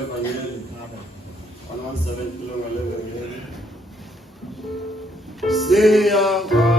evangeli. 117 kilo evangeli. Siyahamba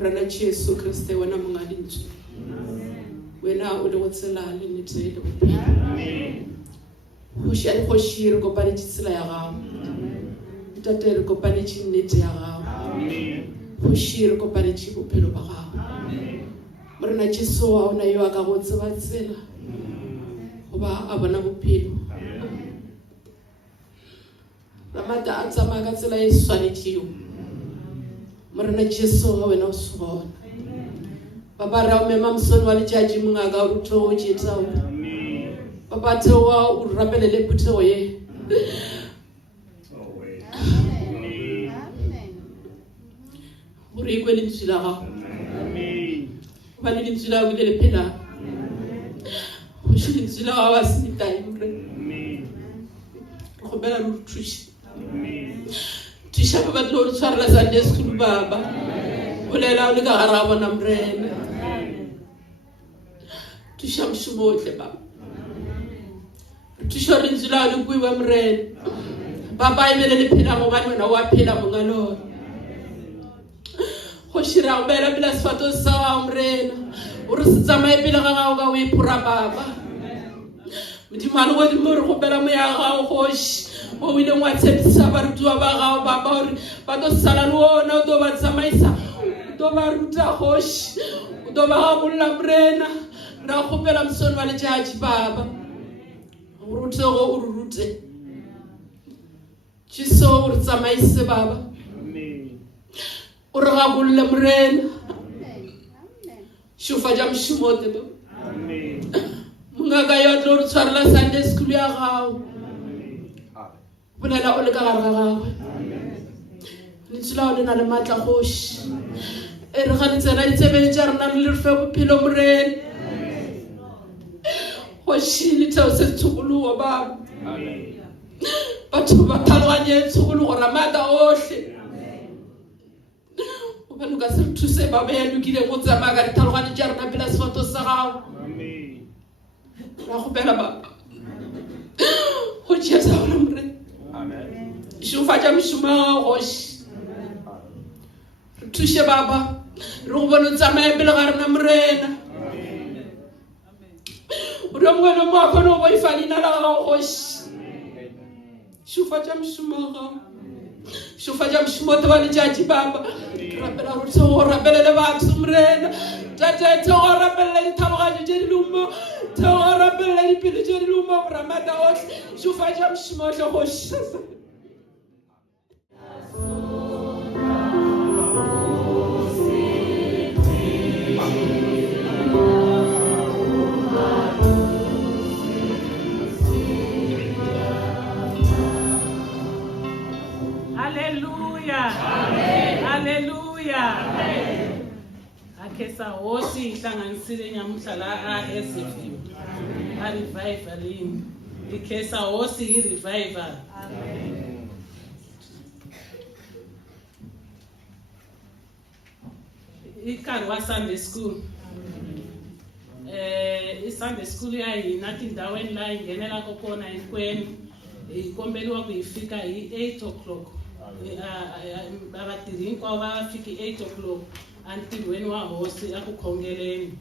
Morena Jesu Kriste wena monga dintsu. Wena o le go tsela le nnete le bophelo. Go share go shire go pane tsela ya gago. Ntate re go pane nnete ya gago. Go shire go pane bophelo ba gago. Morena Jesu wa ona yo aka go tseba tsela. Go ba a bona bophelo. Ramata a tsama ka tsela e swanetšego. Morena Jesu ga wena o sona. Papa ra o mema msoni wa letšatši monga ka o rutho o tšetao. Papa tewa o rapelele puthego ye. re ikwe lentswe la gago ba le lentswe la go le phela go se lentswe la gago a se time re go bela re thuša ba tlo re tshwarela Sunday school baba o lela o le ka gara bona mrena thuša mšomo otle baba thuša re lentswe la go le kuiwa mrena baba e bele le phela go bana wena wa phela mo nga lona go shira go bela bila sefato sa wa mrena o re se tsamaye pele ga gago ka o iphora baba modimane go dimo re go bela mo ya gago goši o ile ngwa tshepisa barutiwa ba gago baba gore ba tlo sala le wona o tlo ba tsamaisa o tlo ba ruta goši o tlo ba gabolola mrena ra kgopela mosone wa letšatši baba o rute go o rute Chiso o re tsamaise baba o re gabololle mrena šofa ja mšomote baba mongaka yo tlo re tshwarela Sunday school ya gago bolela o le ka gare ga gagwe lentswe la o le na le maatla kgoši e re ga letsena ditsebeng tša rena le re fe bophelo mrena kgoši letheo se tshokologo baba batho ba tlhaloganye tshokologo ramata ohle gobane o ka se re thuse baba ya lokile go tsamaya ka dithalogane tša rena pela sefato sa gago ra kgopela baba go tšea sa gona mrena šofatša mošomo ya gago kgoši re thuše baba re go bone o tsamaya pele ga rena mrena o re mongwe le mo a kgone go boifa leina la gago kgoši šofatša mošomo ya gago šofatša mošomo te wa letšatši baba rapela go tsego go rapelele batho mrena tate tsego go rapelele dithaloganye tše di lumo tsego go rapelele dipele tše di lumo boramata ohle šofatša mošomo ohle kgoši Akesa hosi ihlanganisile nyamuhla la SFU a revival yini ikesa hosi i revival ikari wa Sunday school i Sunday school ya hina tindhaweni la ingenela kona hinkwenu ikombeliwa ku ifika hi 8 o'clock vatirhi hinkwavo va fiki 8 o'clock antirhweni wa hosi a ku khongeleni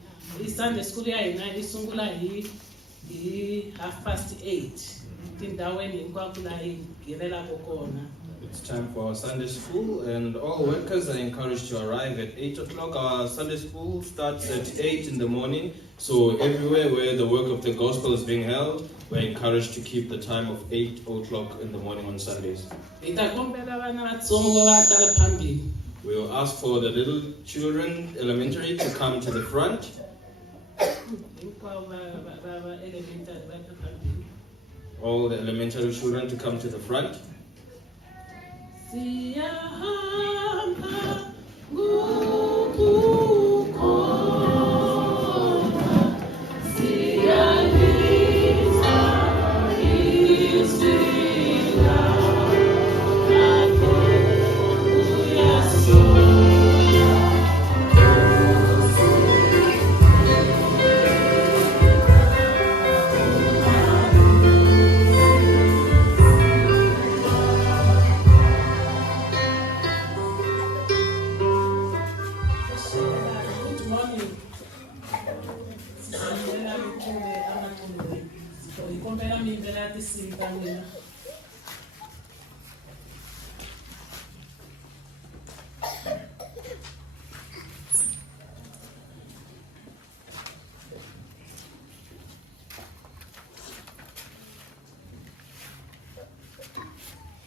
i Sunday school ya hina i sungula hi 8:30 tindhaweni hinkwako la hi nghenelaka kona. It's time for our Sunday school, and all workers are encouraged to arrive at 8 o'clock. Our Sunday school starts at 8 in the morning, so everywhere where the work of the gospel is being held, we're encouraged to keep the time of 8 o'clock in the morning on Sundays. We will ask for the little children, elementary, to come to the front. All the elementary children to come to the front.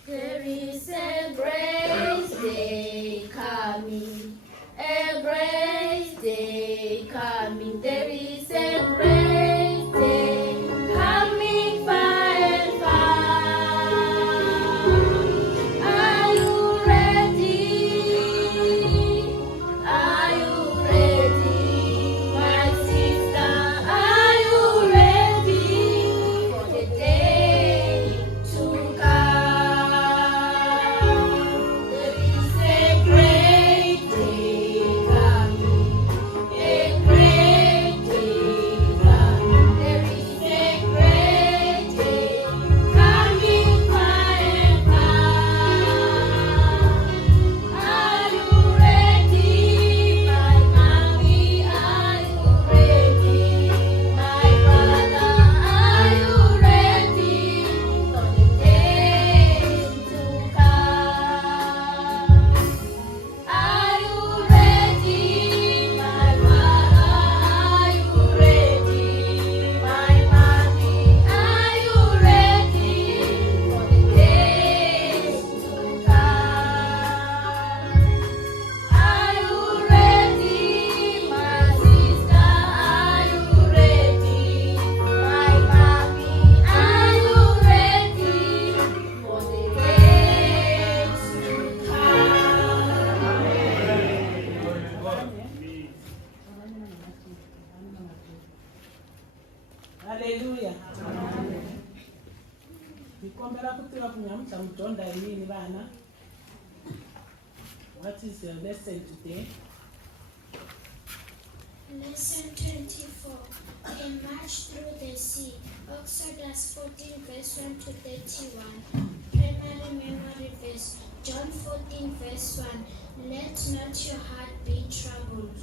There is a grace day coming, a grace day coming. There is a grace day coming far and far. Are you ready? samjonda yini bana? What is your lesson today? Lesson 24. A march through the sea. Exodus 14 verse 1 to 31. Primary memory verse. John 14 verse 1. Let not your heart be troubled.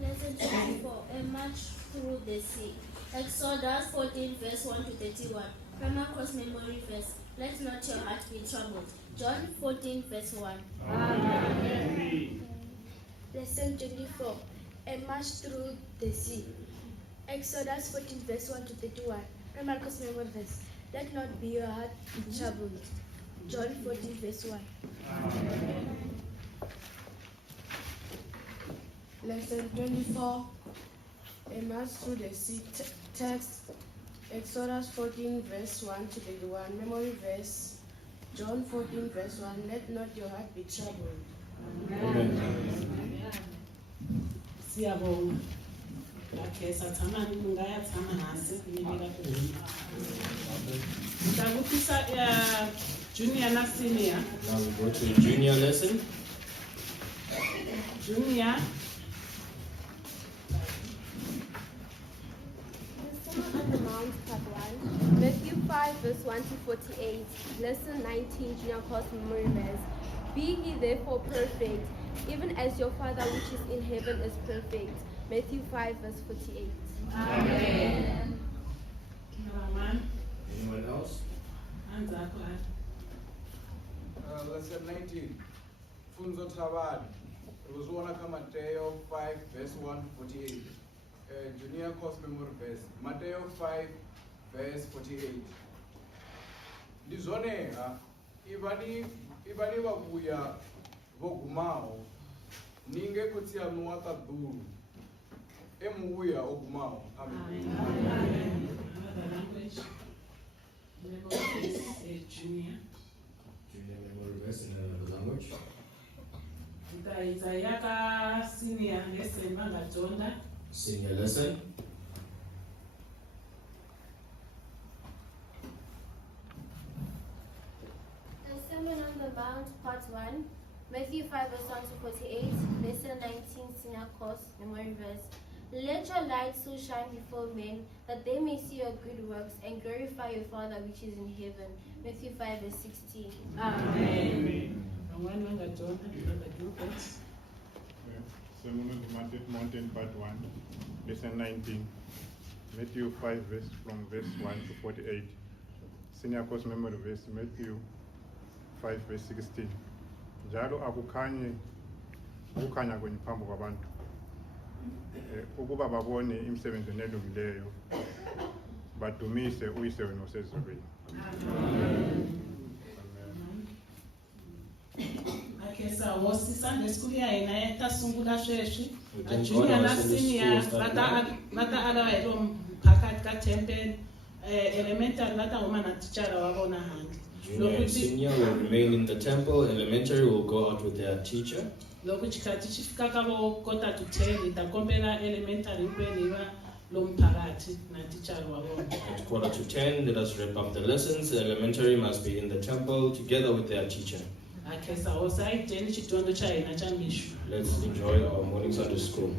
Lesson 24. A march through the sea. Exodus 14 verse 1 to 31. Primary cross memory verse. Let not your heart be troubled. John 14 verse 1. Lesson 24. A march through the sea. Exodus 14 verse 1 to 31. Marcos memory verse. Let not be your heart be troubled. John 14 verse 1. Lesson 24. A march through the sea. Text. Exodus 14 verse 1 to 31. Memory verse. John 14 verse 1. Let not your heart be troubled. Siyabonga. Okay, sathamani mungayathama ngase kuyinika Ngakufisa junior na senior. Now we go to junior lesson. Junior. The Sermon on the Mount, Part 1, Matthew 5, verse 1 to 48, Lesson 19, Junior Course Memory Verse. Be ye therefore perfect, even as your Father which is in heaven is perfect. Matthew 5, verse 48. Amen. Anyone else? Lesson 19. Funzo Tabad. It was one of Matthew 5, verse 1 to 48. Junior course memory verse. Matthew 5, verse 48. Ndizoneha ivani vakuya vogumao ninge kutia nuwaka dhuru emuuya ogumao. Amen. Another language. Memory verse is junior. Junior memory verse in another language. Yaka senior lesson bangajonda. Senior lesson. The Sermon on the Mount, Part 1, Matthew 5, verse 1 to 48, Lesson 19, Senior Course Memory Verse. Let your light so shine before men, that they may see your good works and glorify your Father which is in heaven. Matthew 5, verse 16. Amen. One bangajonda, another group. Sermon on the Mountain, Part 1, Lesson 19, Matthew 5, verse from verse 1 to 48. Senior Course Memory Verse, Matthew 5, verse 16. Njalo akukhanya kwenye phambi kwabantu ukuba babone imisebenzi elungileyo badumise uyise wenu osezulwini. Okay, so what's the Sunday school here in Ayeta Sungula Sheshi? We A thank junior God our na Sunday senior, school started bata ala erom pakat ka temple, elementary bata woman na teacher wabona hand. Junior and senior will remain in the temple. Elementary will go out with their teacher. Loko chikhathi chifika kabo kota to 10 itakombela elementary kweniwa lomphakathi na teacher wabona. At 9:45, let us wrap up the lessons. The elementary must be in the temple together with their teacher. Okay, so osayideni chitondo cha ina cha mishu. Let's enjoy our morning Sunday school.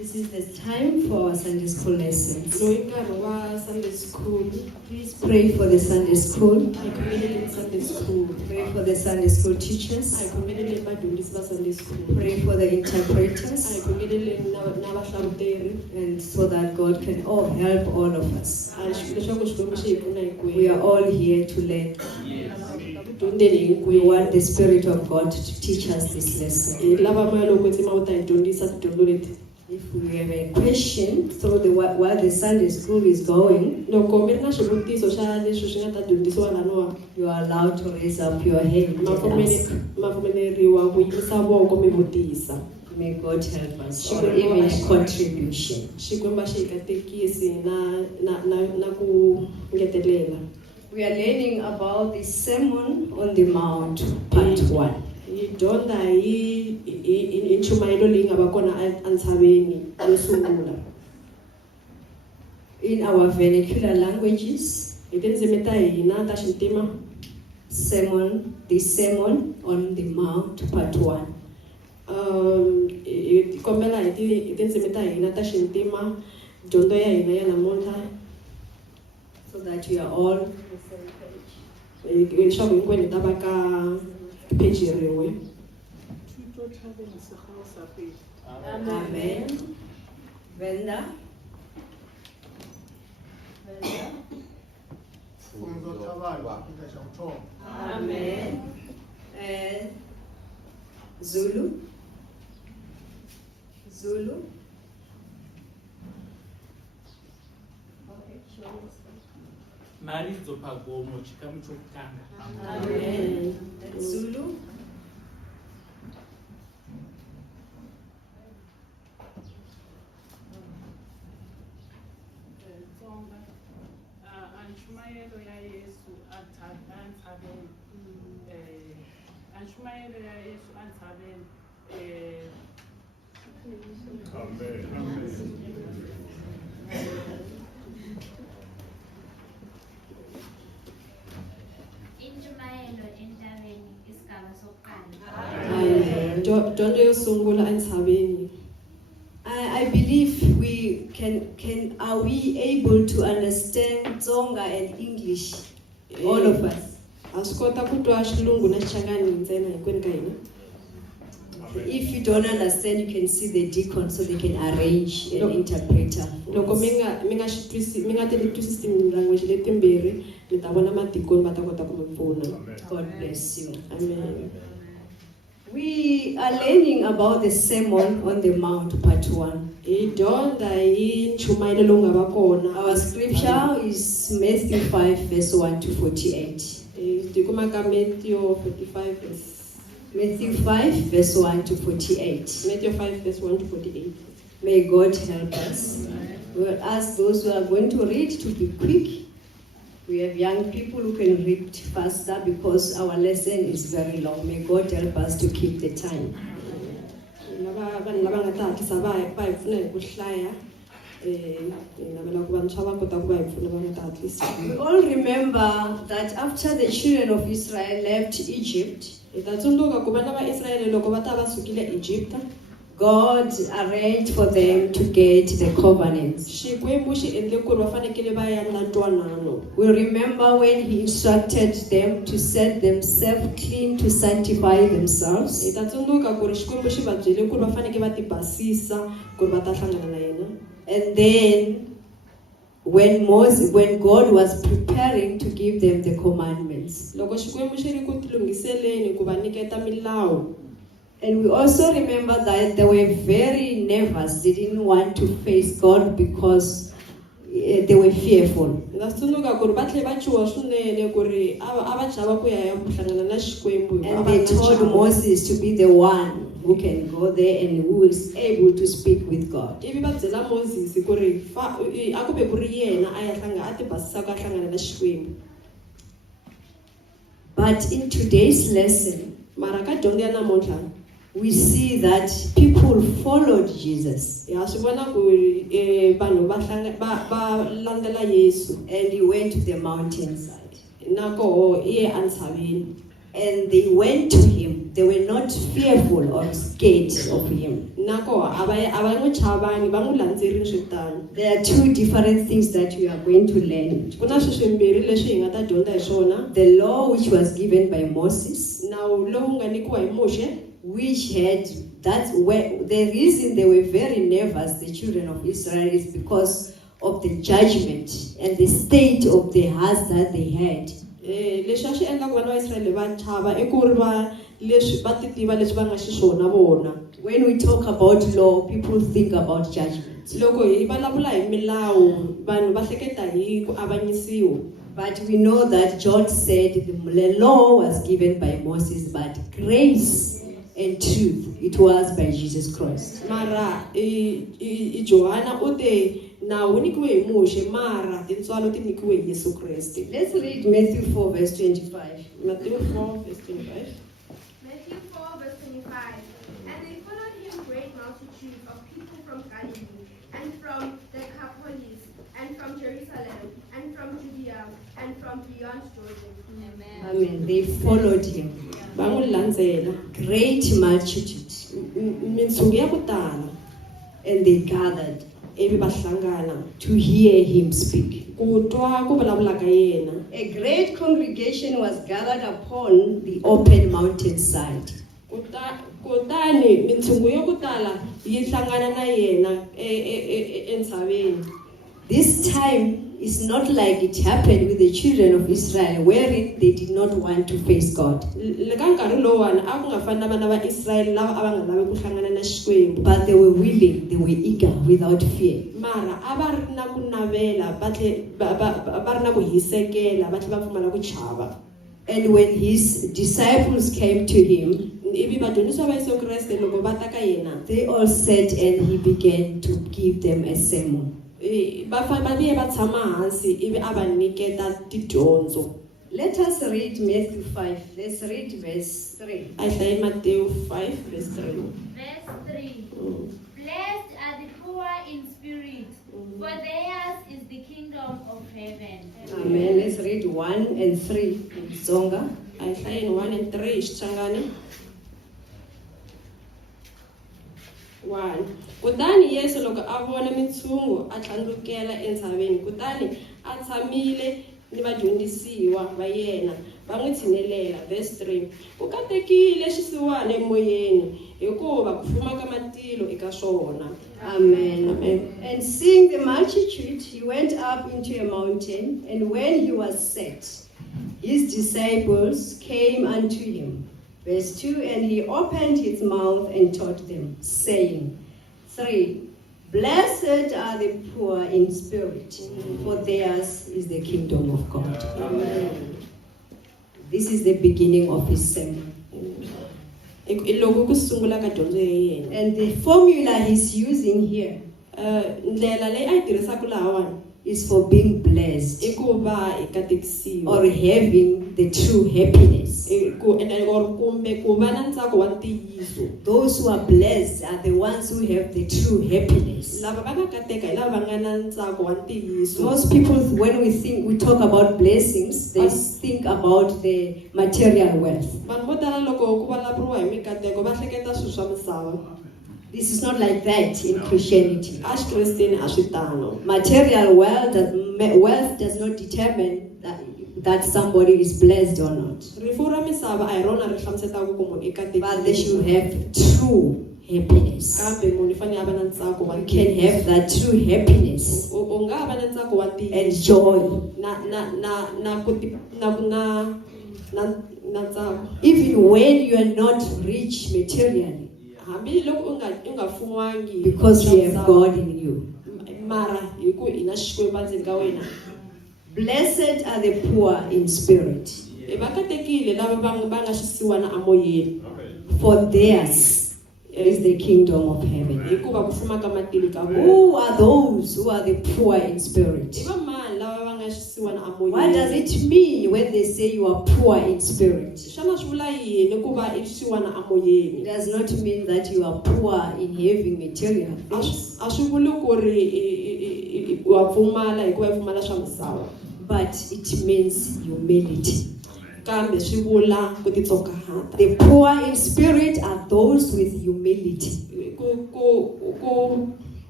This is the time for our Sunday school lessons. loyi nkarhi wa Sunday school. Please pray for the Sunday school. A hi khomeleleni Sunday school. Pray for the Sunday school teachers. A hi khomeleleni vadyondzisi va Sunday school. Pray for the A hi interpreters. khomeleleni na vahlavuteri. And so that God can all help all of us. A leswaku Xikwembu xi hi pfuna hinkwenu. We are all here to learn. Ku dyondzeni We hinkwenu. want the Spirit of God to teach us this lesson. Hi lava moya loko tsema wu ta hi dyondzisa tidyondzo leti. If we have a question, so while the Sunday school is going, Loko mi ri na xivutiso xa leswi swi nga ta dyondzisiwa laniwa, you are allowed to raise up your hand and ask. ma pfumeleriwa ku yimisa voko mi vutisa. May God help us. Or even contribution. Xikwembu xi hi katekisi na ku ngetelela. We are learning about the Sermon on the Mount, part 1. Hi dyondza hi nchumayelo leyi nga va kona entshaveni yo sungula. In our vernacular languages, Hi tindzimi ta hina ta xintima, the Sermon on the Mount, part 1. hi kombela hi tindzimi ta hina ta xintima dyondzo ya hina ya namuntlha, So that we are all on the same page. leswaku hinkwenu hi ta va ka page rin'we. Amen. Venda. Funzo Thabani, English of Tom. Amen. Zulu. Zulu. Marizo Pagomo, chikamu chokutanga. Amen. And Zulu. Anshumayelo ya Yesu anthabeni. Anshumayelo ya Yesu anthabeni. Intshumayelo entabeni isigaba sokuqala. Dyondzo yo sungula entshaveni. I believe are we able to understand Tsonga and English? All of us. Ha swi kota ku twa Xilungu na Xichangani ntsena hinkwenu ka hina. If you don't understand, you can see the deacon so they can arrange an interpreter. Loko mi nga twisisi language leti mbirhi, mi ta vona madikoni va ta kota ku mi pfuna. God bless you. Amen. We are learning about the Sermon on the Mount, part 1. Hi dyondza hi nchumayelo lowu nga va kona. Our scripture is Matthew 5, verse 1 to 48. Hi kuma ka Matthew 45 verse Matthew 5, verse 1 to 48. Matthew 5 verse 1 to 48. May God help us. We'll ask those who are going to read to be quick. We have young people who can read faster because our lesson is very long. May God help us to keep the time. Vanhu lava nga ta hatlisa va hi pfuna hi ku hlaya. Navela ku vantshwa va kota ku va hi pfuna va nga ta hatlisa. We all remember that after the children of Israel left Egypt, Hi ta tsundzuka ku vana va Israyele loko va ta va sukile Egypt, God arranged for them to get the covenants. Xikwembu xi endle ku ri va fanekele va endla ntwanano. We remember when He instructed them to set themselves clean, to sanctify themselves. Hi ta tsundzuka ku ri Xikwembu xi va byele ku ri va fanekele va ti basisa ku ri va ta hlangana na yena. And then when God was preparing to give them the commandments. Loko Xikwembu xi ri ku tilunghiseleni ku va nyiketa milawu. And we also remember that they were very nervous. They didn't want to face God because they were fearful. Hi ta tsundzuka ku ri va tlhela va chuha swinene ku ri a va chava ku ya ku hlangana na Xikwembu. And they told Moses to be the one who can go there and who is able to speak with God. Ivi va byela Moses ku ri a ku be ku ri yena a ya a ti basisa ku a hlangana na Xikwembu. But in today's lesson, Mara ka dyondzo ya namuntlha, we see that people followed Jesus. ha swi vona ku ri vanhu va landzela Yesu And He went to the mountainside. na koho i ye entshaveni. And they went to him. They were not fearful or scared of him. There are two different things that we are going to learn. The law which was given by Moses, which had, that's where the reason they were very nervous, the children of Israel, is because of the judgment and the state of the hearts that they had. When we talk about law, people think about judgment. But we know that John said the law was given by Moses, but grace and truth, it was by Jesus Christ. Let's read Matthew 4 verse 25. Matthew 4 verse 25. Matthew 4 verse 25. And they followed him great multitudes of people from Galilee, and from Decapolis, and from Jerusalem, and from Judea, and from beyond Jordan. Amen. They followed him. Great multitudes. And they gathered to hear him speak. A great congregation was gathered upon the open mountainside. This time is not like it happened with the children of Israel, where they did not want to face God. But they were willing, they were eager, without fear. And when his disciples came to him, they all sat and he began to give them a sermon. Let us read Matthew 5. Let's read verse 3. Matthew 5 verse 3. Verse 3. Blessed are the poor in spirit, for theirs is the kingdom of heaven. Amen. Let's read 1 and 3 in Zonga. 1 and 3 Xichangani. 1. Kutani Yesu loko a vona mitshungu a tlhandlukela entshaveni, kutani a tshamile ni vadyondzisiwa va yena va n'wi tshinelela. Verse 3. Ku katekile xisiwana emoyeni hikuva ku fuma ka matilo eka swona. Amen. Amen. And seeing the multitude, he went up into a mountain, and when he was set, his disciples came unto him. Verse 2, and he opened his mouth and taught them, saying, 3, blessed are the poor in spirit, for theirs is the kingdom of God. Amen. This is the beginning of his sermon. And the formula he's using here is for being blessed or having the true happiness. Those who are blessed are the ones who have the true happiness. Most people, when we talk about blessings, they think about the material wealth. This is not like that in Christianity. Material wealth does not determine that somebody is blessed or not. But they should have true happiness. You can have that true happiness and joy. Even when you are not rich materially, because you have God in you. Blessed are the poor in spirit, for theirs is the kingdom of heaven. Who are those who are the poor in spirit? What does it mean when they say you are poor in spirit? It does not mean that you are poor in having material things. But it means humility. kambe swi vula ku titsongahata. The poor in spirit are those with humility.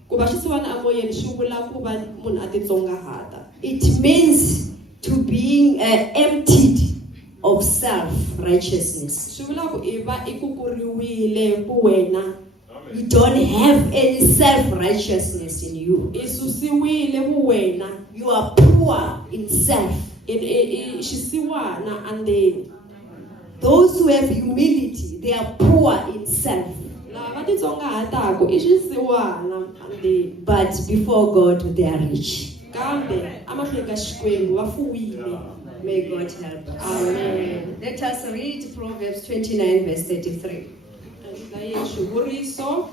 Ku va xisiwana amoyeni swi vula ku va munhu a titsongahata. It means to being emptied of self-righteousness. Swi vula ku i va i kukuriwile ku wena You don't have any self-righteousness in you. i susiwile ku wena You are poor in self. i xisiwana andeni. Those who have humility, they are poor in self. Lava titsongahataka i xisiwana andeni. But before God, they are rich. Kambe amahlweni ka Xikwembu va fuwile. May God help us. Amen. Let us read Proverbs 29 verse 33. Xivuriso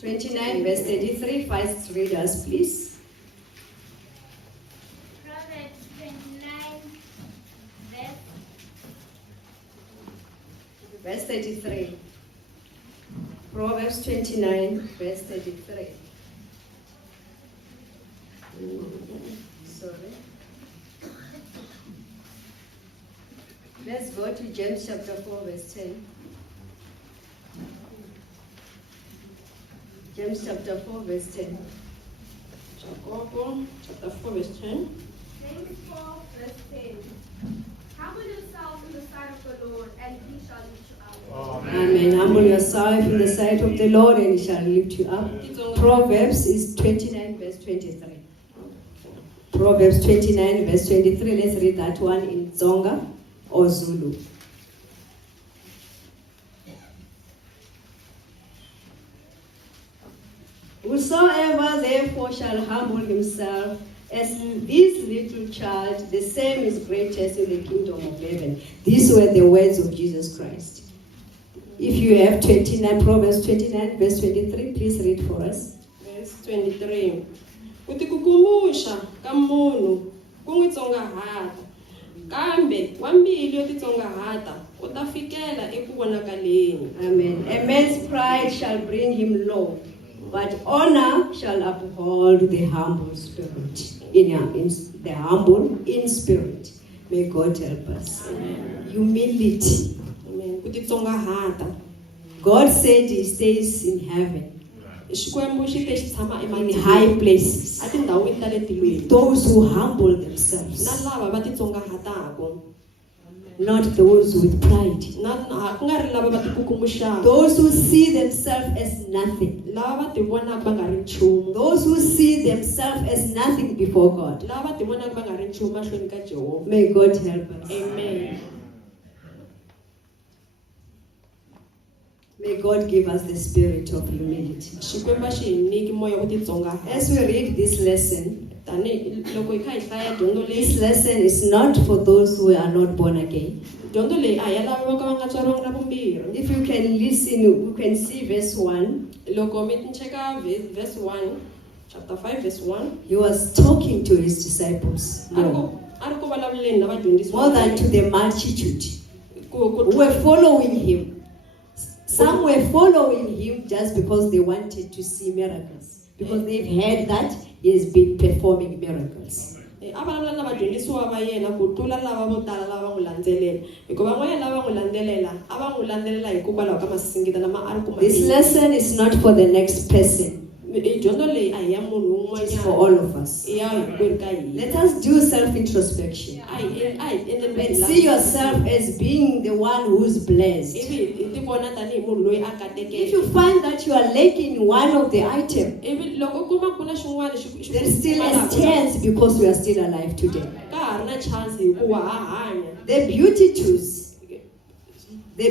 29 verse 33. First read us, please. Proverbs 29, Verse 33. Proverbs 29 verse 33. Sorry. Let's go to James chapter 4 verse 10. James chapter 4 verse 10. Jacob chapter 4 verse 10. James 4, verse 10. Humble yourself in the sight of the Lord, and he shall lift you up. Amen. Humble yourself in the sight of the Lord, and he shall lift you up. Proverbs is 29 verse 23. Proverbs 29 verse 23. Let's read that one in Zonga or Zulu. Whosoever therefore shall humble himself as this little child, the same is greatest in the kingdom of heaven. These were the words of Jesus Christ. If you have 29, Proverbs 29 verse 23, please read for us. Verse 23. Ku tikukumusha ka munhu ku n'wi tsongahata, kambe wa mbilu yo titsongahata u ta fikela eku vonakaleni. Amen. A man's pride shall bring him low, but honor shall uphold the humble spirit. The humble in spirit. May God help us. Amen. Humility. Amen. Ku titsongahata. God said he stays in heaven. Xikwembu xi te xi tshama In high places. etindhawini ta le tilweni. Those who humble themselves, Na lava va titsongahataka. not those with pride. Na ku nga ri lava va tikukumuxaka. Those who see themselves as nothing. Lava va ti vonaka va nga ri nchumu. Those who see themselves as nothing before God. Lava ti vonaka va nga ri nchumu mahlweni ka Jehovah. May God help us. Amen. May God give us the spirit of humility. Xikwembu xi hi nyiki moya wo titsongahata. As we read this lesson, Tani loko hi kha hi hlaya dyondzo this leyi, lesson is not for those who are not born again. dyondzo leyi a ya lava vo ka va nga tswariwanga ra vumbirhi. If you can listen, you can see verse 1. Loko mi cheka verse 1, chapter 5 verse 1, He was talking to his disciples. a ri ku vulavuleni na vadyondzisi More than to the multitude ku who were following him. Some were following him just because they wanted to see miracles, because they've heard that he has been performing miracles. a vulavula na vadyondzisiwa va yena ku tlula lava vo tala lava n'wi landzelela, hikuva van'wanyana lava n'wi landzelela a va n'wi landzelela hikokwalaho ka masingita lama a ri ku ma This lesson is not for the next person, dyondzo leyi a hi ya munhu it's for all un'wanyana, of us. i ya hinkwenu ka hina. Let us do self-introspection A hi endleni and see yourself as being the one who's blessed. ivi hi ti vona tanihi munhu loyi a If you katekeke. find that you are lacking one of the items, Ivi loko u kuma ku na xin'wana there still is chance because we are still alive today. ka ha ri na chance hikuva ha hanya. The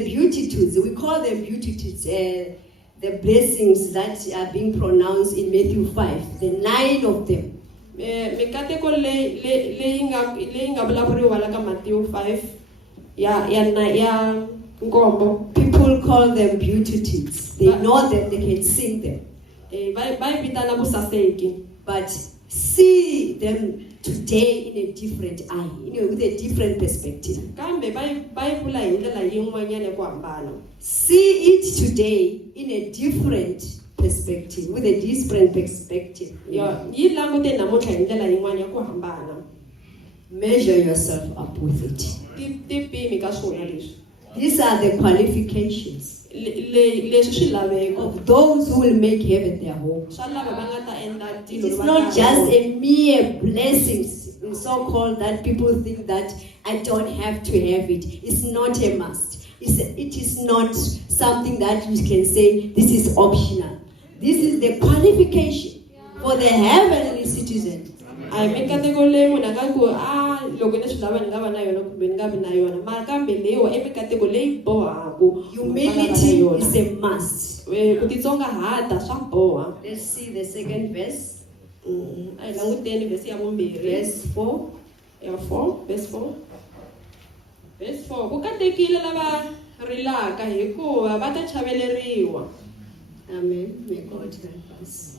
Beatitudes, we call them Beatitudes, the blessings that are being pronounced in Matthew 5, the 9 of them. Mikateko leyi nga vulavuriwa la ka Matthew 5 ya nkombo. People call them Beatitudes. They know that they can sing them. Va yi vitana vusaseki. But see them today in a different eye, with a different perspective. Kambe va yi vula hi ndlela yin'wanyana ya ku hambana. See it today in a different perspective, with a different perspective. Yi langute namuntlha hi ndlela yin'wana ya ku hambana. Measure yourself up with it. Tipimi ka swona leswi. These are the qualifications Leswi swi laveko. of those who will make heaven their home. Swa lava va nga ta endla It tilo is va not ta- just a mere blessings, so-called, that people think that I don't have to have it. It's not a must. It is not something that you can say this is optional. This is the qualification for the heavenly citizen. a hi mikateko leyi munhu a nga ku loko ni swi lava ni nga va na yona kumbe ni nga vi na yona mara kambe leyiwa i mikateko leyi bohaku Humility is a must. ku titsongahata swa boha. Let's see the second verse. A hi languteni vhesi ya vumbirhi. Verse 4. Ya 4, verse 4. Verse 4. Ku katekile lava rilaka hikuva va ta chaveleriwa. Amen. May God help us.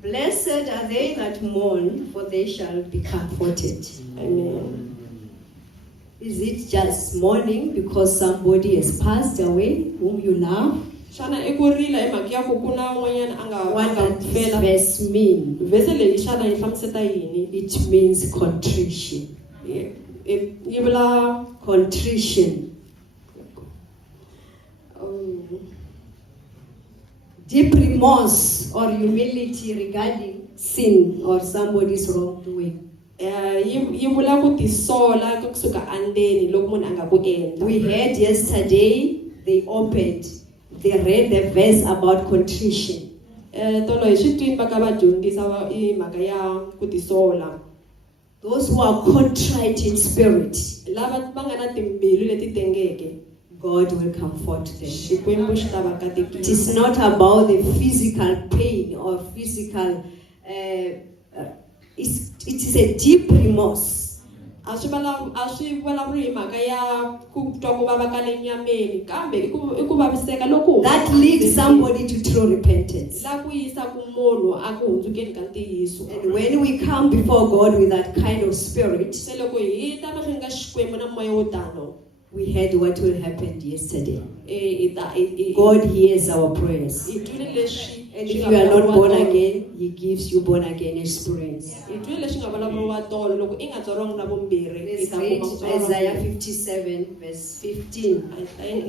Blessed are they that mourn, for they shall be comforted. Amen. Is it just mourning because somebody has passed away whom you love? Xana i ku rila hi mhaka ya ku ku na un'wanyana a nga What does this fela. verse mean? Vhese leyi xana yi hlamuseta yini? It means contrition. Yi vula Contrition. Deep remorse or humility regarding sin or somebody's wrongdoing. yi vula ku tisola kusuka andeni loko munhu a nga ku endla. We heard yesterday, they read the verse about contrition. Tolo hi swi twini va ka va dyondzisa hi mhaka ya ku tisola. Those who are contrite in spirit, Lava va nga na timbilu leti tengeke. God will comfort them. Xikwembu xi ta va It katekisa. is not about the physical pain or physical, it is a deep remorse. A swi vulavuri hi mhaka ya ku twa ku vava ka le nyameni kambe i ku vaviseka loko That leads somebody to true repentance. la ku yisa ku munhu a ku hundzukeni ka ntiyiso. And when we come before God with that kind of spirit, Se loko hi ta mahlweni ka Xikwembu na moya wo tano. we heard what will happen yesterday. God God hears our prayers. hi twile leswi And if you are not born again, He gives you born again experience. hi twile leswi nga vulavuriwa tolo loko i nga tswariwangi na vumbirhi i Let's ta read kuma ku tswariwa Isaiah vumbirhi. 57, verse 15.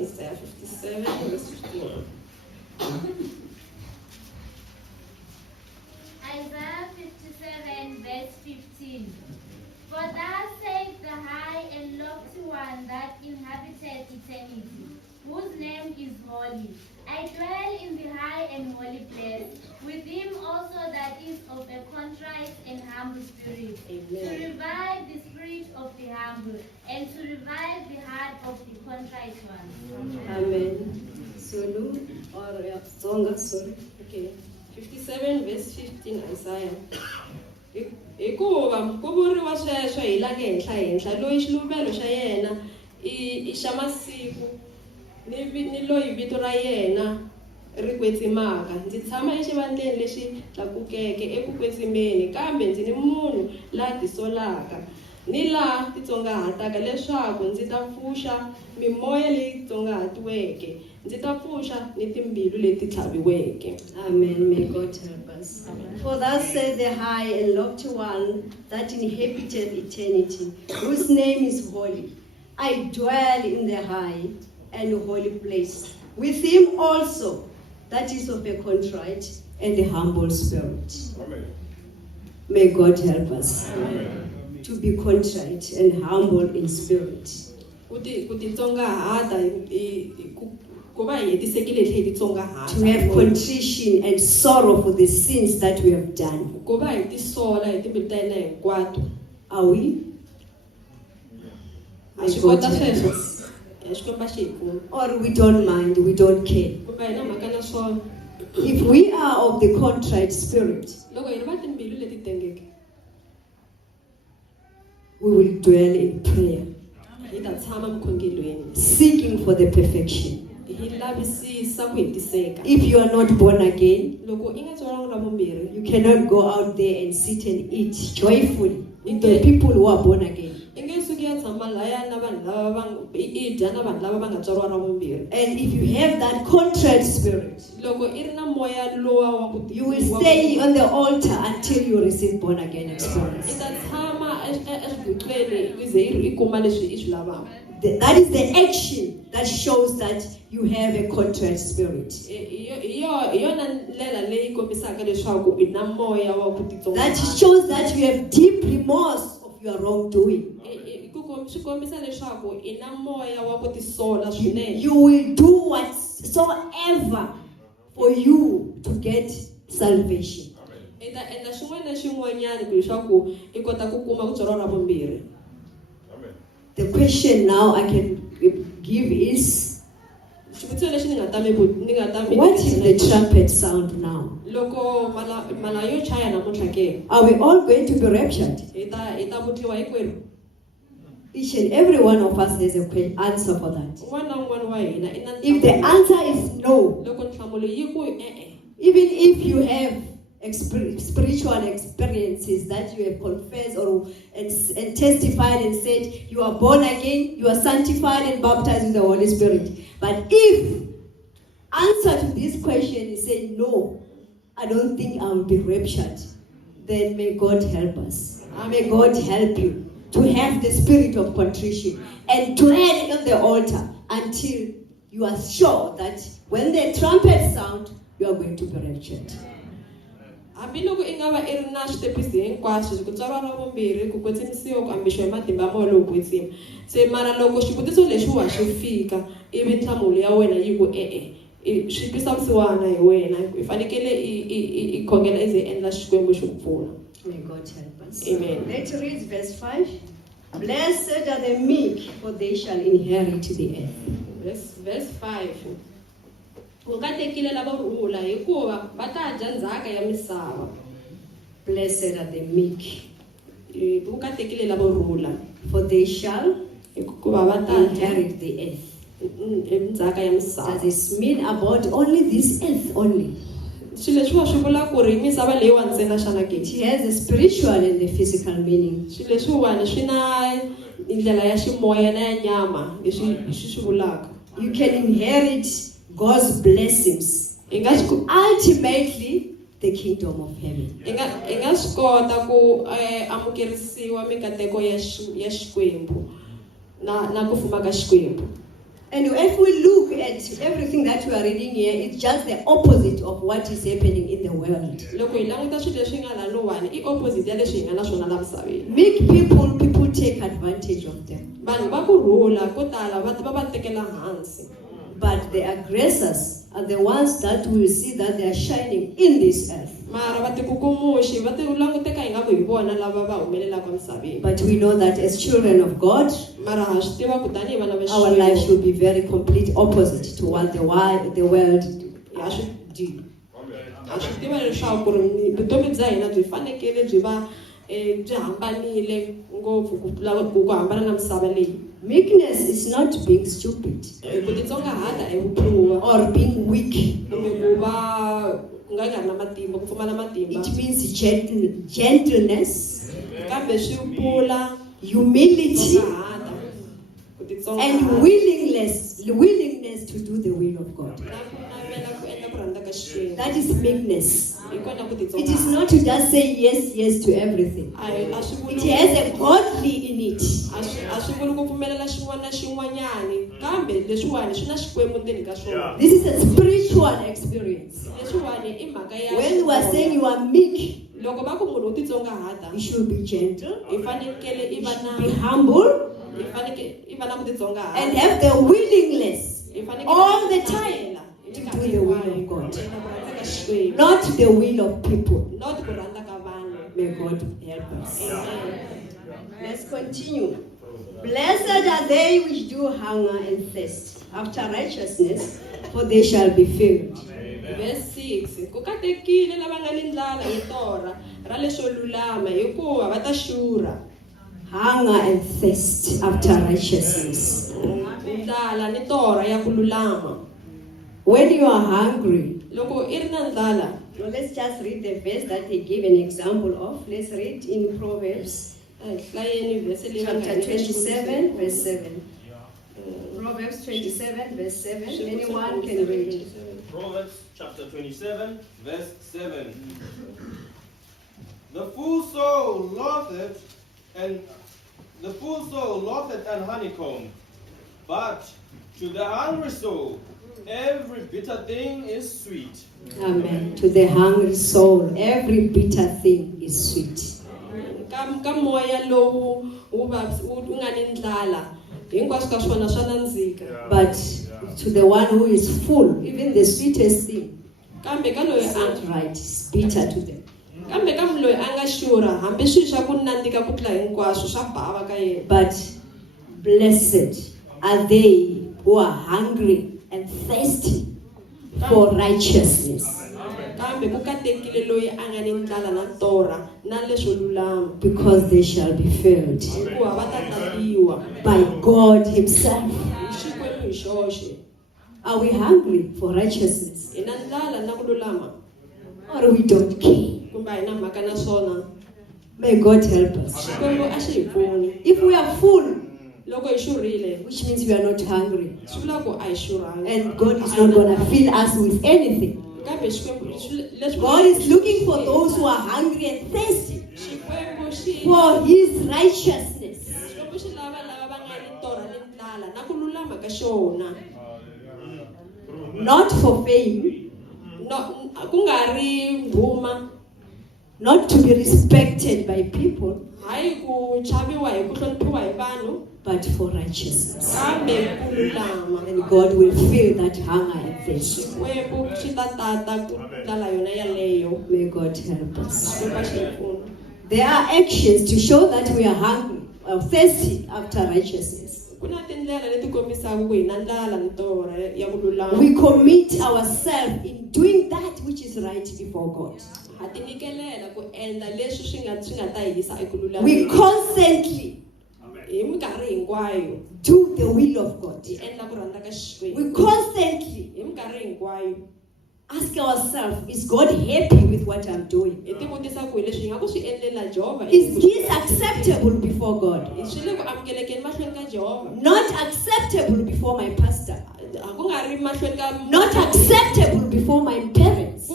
Isaiah 57 verse 15. Isaiah 57, verse 15. For thus saith the high and lofty one that inhabited eternity, whose name is holy. I dwell in the high and holy place, with him also that is of a contrite and humble spirit, to revive the spirit of the humble, and to revive the heart of the contrite one. Amen. Zulu or Tsonga, sorry. Okay. 57 verse 15 Isaiah. Hikuva ku vuriwa sweswo hi la henhla loyi xiluvelo xa yena i xa masiku ni loyi vito ra yena ri kwetsimaka. Ndzi tshama exivandleni lexi tlakukeke eku kwetsimeni kambe ndzi ni munhu la tisolaka ni la titsongahataka leswaku ndzi ta pfuxa mimoya leyi tsongahatiweke, ndzi ta pfuxa ni timbilu leti tlhaviweke. Amen. May God help us. For thus says the high and lofty one that inhabited eternity, whose name is holy. I dwell in the high and holy place, with him also that is of a contrite and a humble spirit. Amen. May God help us. Amen. To be contrite and humble in spirit. Ku titsongahata ku va hi hetisekile hi titsongahata. To have contrition and sorrow for the sins that we have done. Ku va hi tisola hi timbilu ta hina hinkwato. Are we? Ha swi kota sweswo. Ha swi komba xi hi pfuna. Or we don't mind, we don't care. Kumbe hi na mhaka na swona. If we are of the contrite spirit, Loko hi ri va timbilu leti tengeke, we will dwell in prayer, hi ta tshama mukhongelweni. seeking for the perfection. Hi lavisisa ku hetiseka. If you are not born again, Loko i nga tswariwangi na vumbirhi, you cannot go out there and sit and eat joyfully with the people who are born again. i And if you have that contrite spirit, you will stay on the altar until you receive born again experience. That is the action that shows that you have a contrite spirit. That shows that you have deep remorse of your wrongdoing. You will do whatsoever for you to get salvation. The question now I can give is, what is the trumpet sound now? Are we all going to be raptured? Each and every one of us has an answer for that. If the answer is no, even if you have spiritual experiences that you have confessed and testified and said you are born again, you are sanctified and baptized in the Holy Spirit. But if answer to this question is saying no, I don't think I will be raptured, then may God help us. May God help you to have the spirit of contrition and to remain on the altar until you are sure that when the trumpet sound, you are going to be raptured. Hambiloko ingava irina switepisi hinkwaswo kutswariwa ra vumbirhi ku kwetsimisiwa ku ambixwa hi matimba ya moya lowu kwetsima. Se mara loko xivutiso lexi wa xi fika ivi nhlamulo ya wena yi ku swi twisa vusiwana hi wena i fanekele i khongela ize endla xikwembu xi pfuna. May God help us. Amen. Let's read verse 5. Blessed are the meek, for they shall inherit the earth. Verse 5. Blessed are the meek, for they shall inherit the earth. Does this mean about only this earth only? It has a spiritual and a physical meaning. You can inherit God's blessings, ultimately the kingdom of heaven. And if we look at everything that we are reading here, it's just the opposite of what is happening in the world. Meek people take advantage of them. But the aggressors are the ones that will see that they are shining in this earth. But we know that as children of God, our life should be very complete opposite to what the world do. Meekness is not being stupid or being weak. It means gentleness, humility, and willingness to do the will of God. That is meekness. It is not to just say yes to everything. It has a godly in it. This is a spiritual experience. When you are saying you are meek, you should be gentle, be humble, and have the willingness all the time to do the will of God, not the will of people. May God help us. Let's continue. Blessed are they which do hunger and thirst after righteousness, for they shall be filled. Verse 6. Hunger and thirst after righteousness. When you are hungry, let's just read the verse that they give an example of. Let's read in Proverbs Chapter 27, verse 7. Proverbs 27, verse 7. Anyone can read. Proverbs chapter 27, verse 7. The full soul loveth and honeycomb, but to the hungry soul every bitter thing is sweet. Amen. To the hungry soul, every bitter thing is sweet. But to the one who is full, even the sweetest thing, it's not right, it's bitter to them. But blessed are they who are hungry and thirsty for righteousness, because they shall be filled by God Himself. Are we hungry for righteousness? Or we don't care? May God help us. If we are full, which means we are not hungry, and God is not going to fill us with anything. God is looking for those who are hungry and thirsty for His righteousness. Not for fame, not to be respected by people, but for righteousness. And God will fill that hunger and thirst. May God help us. There are actions to show that we are hungry or thirsty after righteousness. We commit ourselves in doing that which is right before God. We constantly do the will of God. We constantly ask ourselves, is God happy with what I'm doing? Is this acceptable before God? Not acceptable before my pastor. Not acceptable before my parents.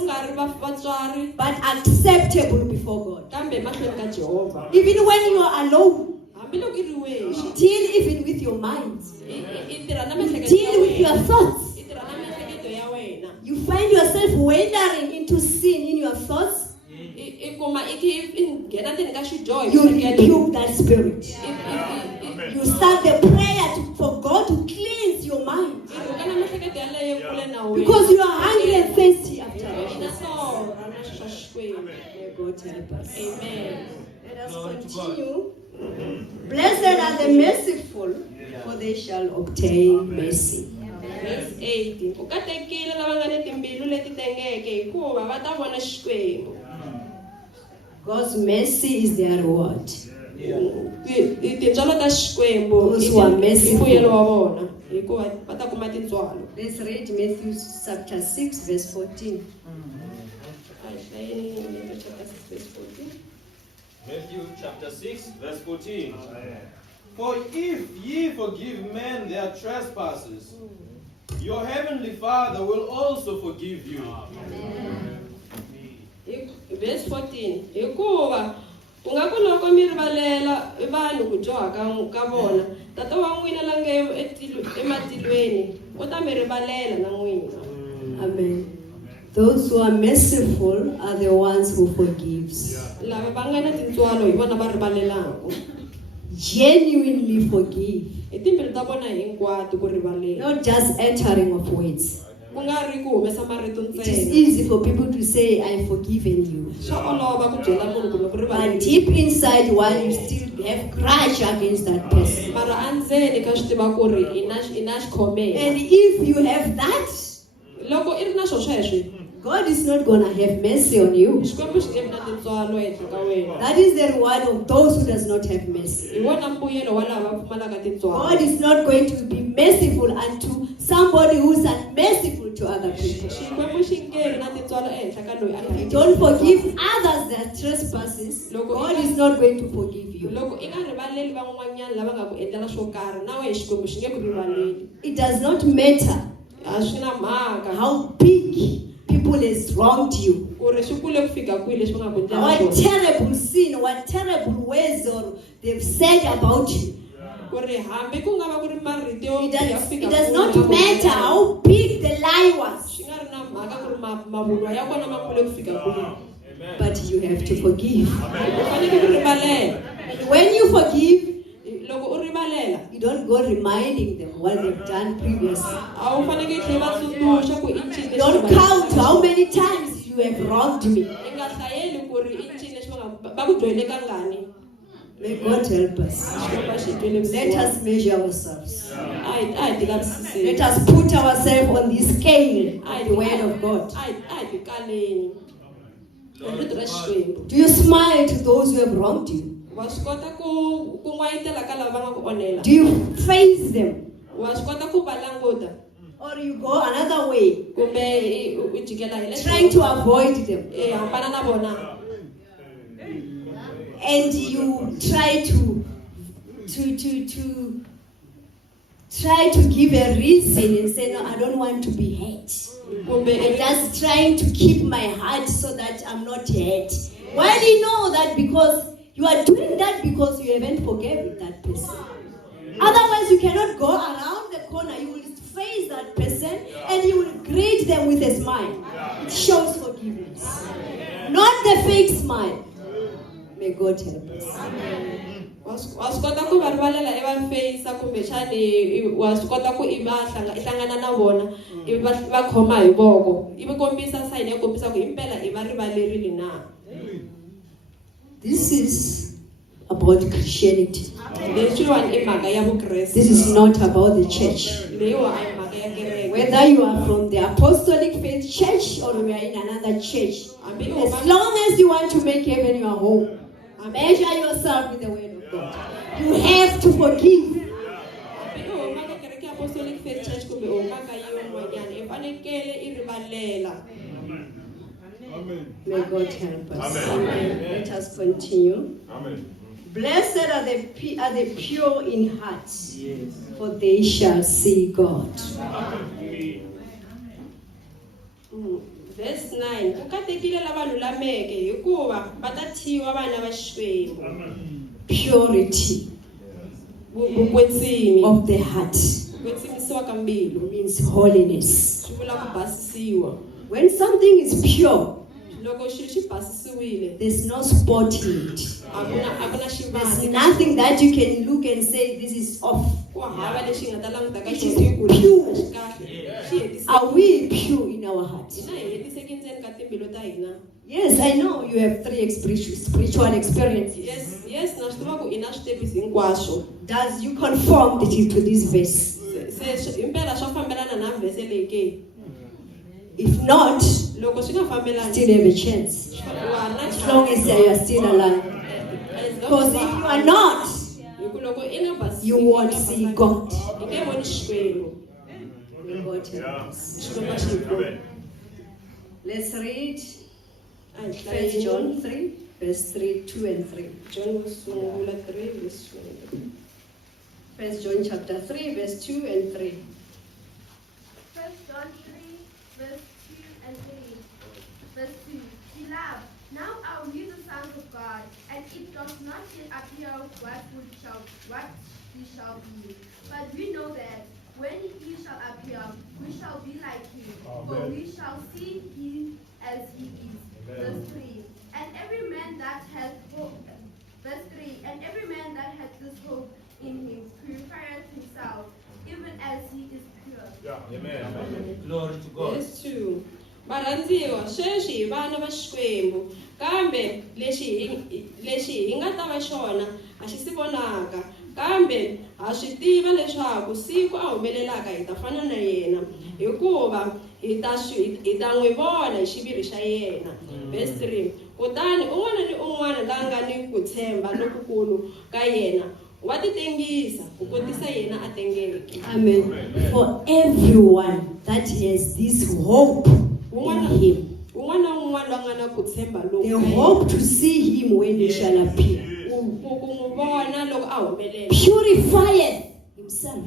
But acceptable before God. Even when you are alone, deal even with your mind. Deal with your thoughts. You find yourself wandering into sin in your thoughts, you rebuke that spirit. You start the prayer for God to cleanse your mind, because you are hungry and thirsty after righteousness. May God help us. Amen. Let us continue. Blessed are the merciful, for they shall obtain mercy. Verse 18. God's mercy is their reward. Those who are merciful. Let's read Matthew chapter 6, verse 14. Matthew chapter 6, verse 14. For if ye forgive men their trespasses, your heavenly Father will also forgive you. Verse 14. Ungakuloko mirivalela vanhu ku dyoha ka vona tata wa n'wina la nge ematilweni u ta mi rivalela na n'wina. Amen. Those who are merciful are the ones who forgives. Lava va nga na tintswalo hi vona va rivalelaka. Genuinely forgive. Hi timbilu ta vona hinkwato ku rivalela. Not just uttering of words. Ku nga ri ku humesa marito It is ntsena. easy for people to say, I've forgiven you. Swa olova ku byela munhu ku loko But rivalela. deep inside, while you still have grudge against that person. Mara andzeni ka swi tiva ku ri ina xikhomela. And if you have that, Loko I ri na swo sweswo, God is not going to have mercy on you. Xikwembu xi nge vi na tintswalo ehenhla ka wena. That is the reward of those who does not have mercy. Hi wona mbuyelo wa lava va pfumalaka tintswalo. God is not going to be merciful unto somebody who's unmerciful to other people. Xikwembu xi nge na tintswalo ehenhla ka loyi a nga If you don't forgive others their trespasses, God is not going to forgive you. loko i nga rivaleli van'wanyana lava nga ku endlela swo karhi na wehe Xikwembu xi nge ku rivaleli. It does not matter A swi na mhaka how big people has wronged you. ku ri swi kule ku fika kwihi leswi va nga ku endlela What swona. terrible sin, what terrible ways or they've said about you. Ku ri hambi ku nga va ku ri marito yo ya fika It does kwihi not va nga ku matter endlela. how big the lie was, Swi nga ri na mhaka ku ri mavunwa ya kona ma kule ku fika kwihi. but you have to forgive. U fanele ku rivalela. And when you forgive, Loko u rivalela you don't go reminding them what they've done previously. a wu faneke tlhela va tsundzuxa ku i ncini You don't count how many times you have wronged me. i nga hlayeli ku ri i ncini leswi va ku dyohele ka ngani. May God help us. Let us measure ourselves. Let us put ourselves on the scale of the word of God. Do you smile to those who have wronged you? Do you face them? Or you go another way, trying to avoid them? And you try to give a reason and say, no, I don't want to be hurt. I'm just trying to keep my heart so that I'm not hurt. Why do you know that? Because you are doing that because you haven't forgiven that person. Otherwise, you cannot go around the corner. You will face that person and you will greet them with a smile. It shows forgiveness. Not the fake smile. May God help us. wa swi kota ku va rivalela i va face kumbexani wa swi kota ku i hlangana na vona ivi va khoma hi voko ivi kombisa sign ya kombisa ku himpela i va rivalerile na. This is about Christianity. Leswiwani i mhaka ya vukreste. This is not about the church. Leyiwa a hi mhaka ya kereke. Whether you are from the Apostolic Faith Church or we are in another church, as long as you want to make heaven your home, measure yourself with the word of God. You have to forgive. Apostolic Faith Church kumbe u ka yin'wanyana i fanekele i rivalela. May God help us. Amen. Let us continue. Amen. Blessed are the pure in heart, for they shall see God. Verse 9. Ku katekile lava lulameke hikuva va ta thyiwa vana va Xikwembu. Purity vukwetsimi of the heart kwetsimisiwa ka mbilu means holiness. swi vula ku basisiwa. When something is pure, loko xilo xi basisiwile there's no spot in it. a ku na There's xivati. nothing that you can look and say this is off. Ku hava lexi nga ta languta ka It xona is ku pure. xi kahle. Xi hetisile. Are we pure in our heart? Hina hi hetiseke ndzeni ka timbilu ta hina. Yes, I know you have 3 spiritual experiences. Yes, na swi tiva ku i na switepisi hinkwaswo. Does you conform to this verse? Se himpela swa fambelana na vhese leyi ke. If not, Loko swi nga fambelani still have a chance. As long as you are still alive. Because if you are not, you won't see God. May God help us. Let's read 1 John 3, verse 3, 2 and 3. John 3, verse 2. 1 John chapter 3, verse 2 and 3. 1 John 3, verse 2 and 3. Verse 2. Beloved, now are we the sons of God, and it does not yet appear what we shall be. But we know that when he shall appear, we shall be like him, for we shall see him as he is. Verse 3. And every man that hath hope, verse 3. And every man that hath this hope in him purifieth himself, even as he is pure. Yeah. Amen. Glory to God. Verse 2. Varhandziwa, sweswi hi vana va Xikwembu, kambe lexi hi nga ta va xona a xi si vonaka, kambe ha swi tiva leswaku siku a humelelaka hi ta fana na yena, hikuva hi ta n'wi vona hi xiviri xa yena. Verse 3. Kutani un'wana ni un'wana la nga ni ku tshemba lokukulu ka yena wa ti tengisa ku kotisa yena a tengeke. Amen. For everyone that has this hope in him. The hope to see him when he shall appear. Purifieth himself.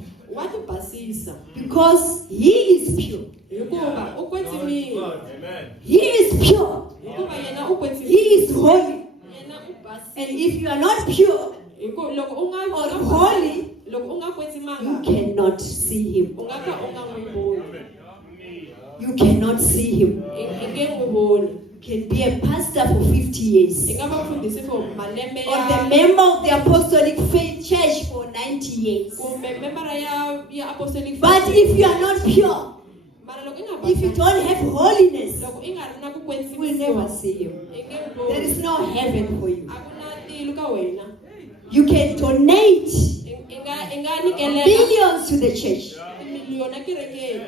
Because he is pure. He is pure. He is holy. And if you are not pure or holy, you cannot see him. You cannot see him. You can be a pastor for 50 years. Or the member of the Apostolic Faith Church for 90 years. But if you are not pure, if you don't have holiness, you will never see him. There is no heaven for you. You can donate billions to the church.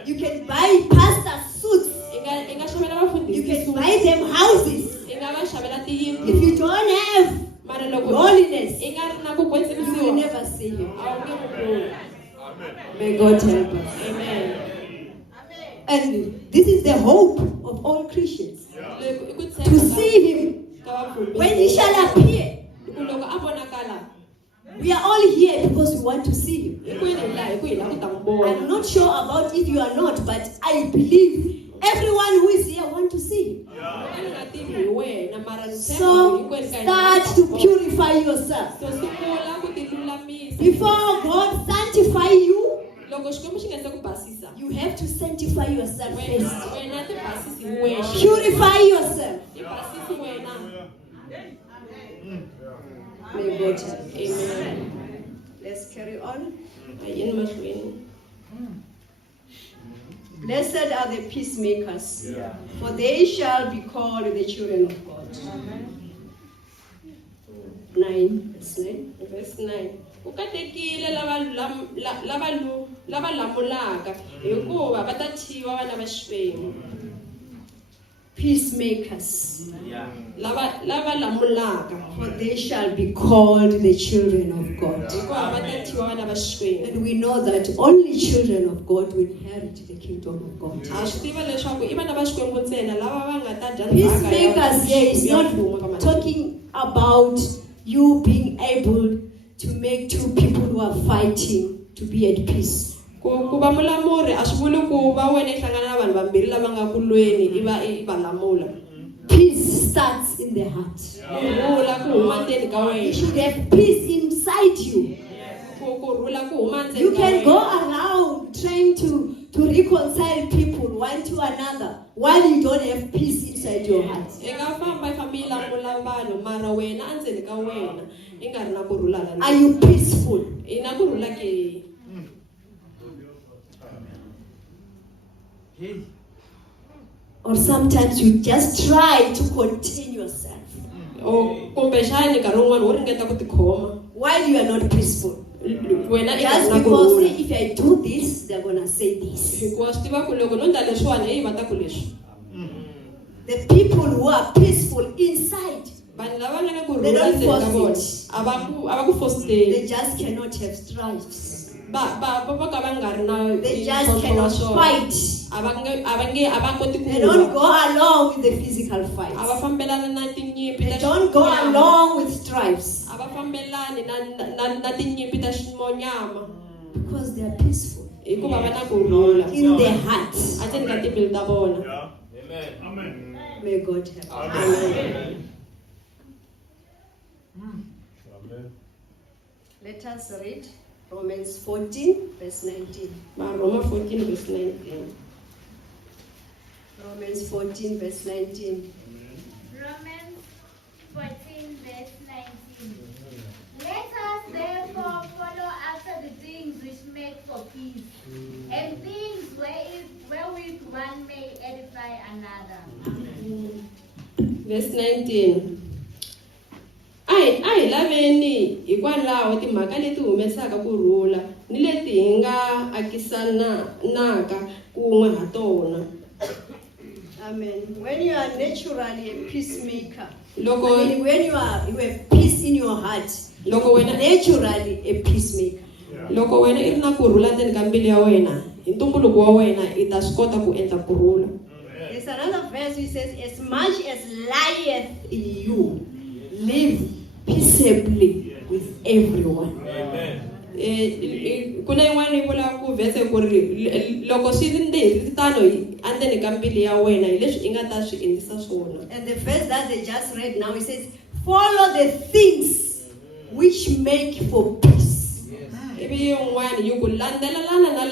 You can buy pastor suits. You can buy them houses. If you don't have holiness, you will never see him. May God help us. Amen. And this is the hope of all Christians. To see him when he shall appear. We are all here because we want to see him. I'm not sure about if you are not, but I believe everyone who is here wants to see him. So start to purify yourself. Before God sanctify you, you have to sanctify yourself first. Purify yourself. May God help. Amen. Let's carry on. Blessed are the peacemakers, for they shall be called the children of God. 9, verse 9. Ukatekile lava lamulaka hikuva va ta thyiwa vana va Xikwembu. Peacemakers, lava lamulaka, for they shall be called the children of God. And we know that only children of God will inherit the kingdom of God. Peacemakers here is not talking about you being able to make two people who are fighting to be at peace. Peace starts in the heart. You should have peace inside you. You can go around trying to reconcile people one to another while you don't have peace inside your heart. Are you peaceful? Or sometimes you just try to contain yourself while you are not peaceful. Just because if I do this, they're gonna say this. The people who are peaceful inside, they don't force it. They just cannot have strifes. They just cannot fight. They don't go along with the physical fights. They don't go along with strifes. Because they are peaceful in their hearts. Amen. May God help. Amen. Let us read Romans 14, verse 19. Romans 14, verse 19. Romans 14, verse 19. Romans 14, verse 19. Let us therefore follow after the things which make for peace, and things wherewith one may edify another. Verse 19. Ai laveni hikwalaho timhaka leti humesaka kurhula ni leti hi nga akisanaka kun'we ha tona. Amen. When you are naturally a peacemaker, Loko- I mean, when you have peace in your heart, Loko wena- naturally a peacemaker. loko wena i ri na kurhula ndzeni ka mbilu ya wena hi ntumbuluko wa wena i ta swi kota ku endla kurhula. There's another verse which says, as much as lieth in you, live peaceably with everyone. Ku na yin'wana yi vulaka ku vhese ku ri loko swi ri tano endzeni ka mbilu ya wena hi leswi i nga ta swi endlisa swona. And the verse that they just read now, it says, follow the things which make for peace. Ivi yin'wana yi ku landzelelana na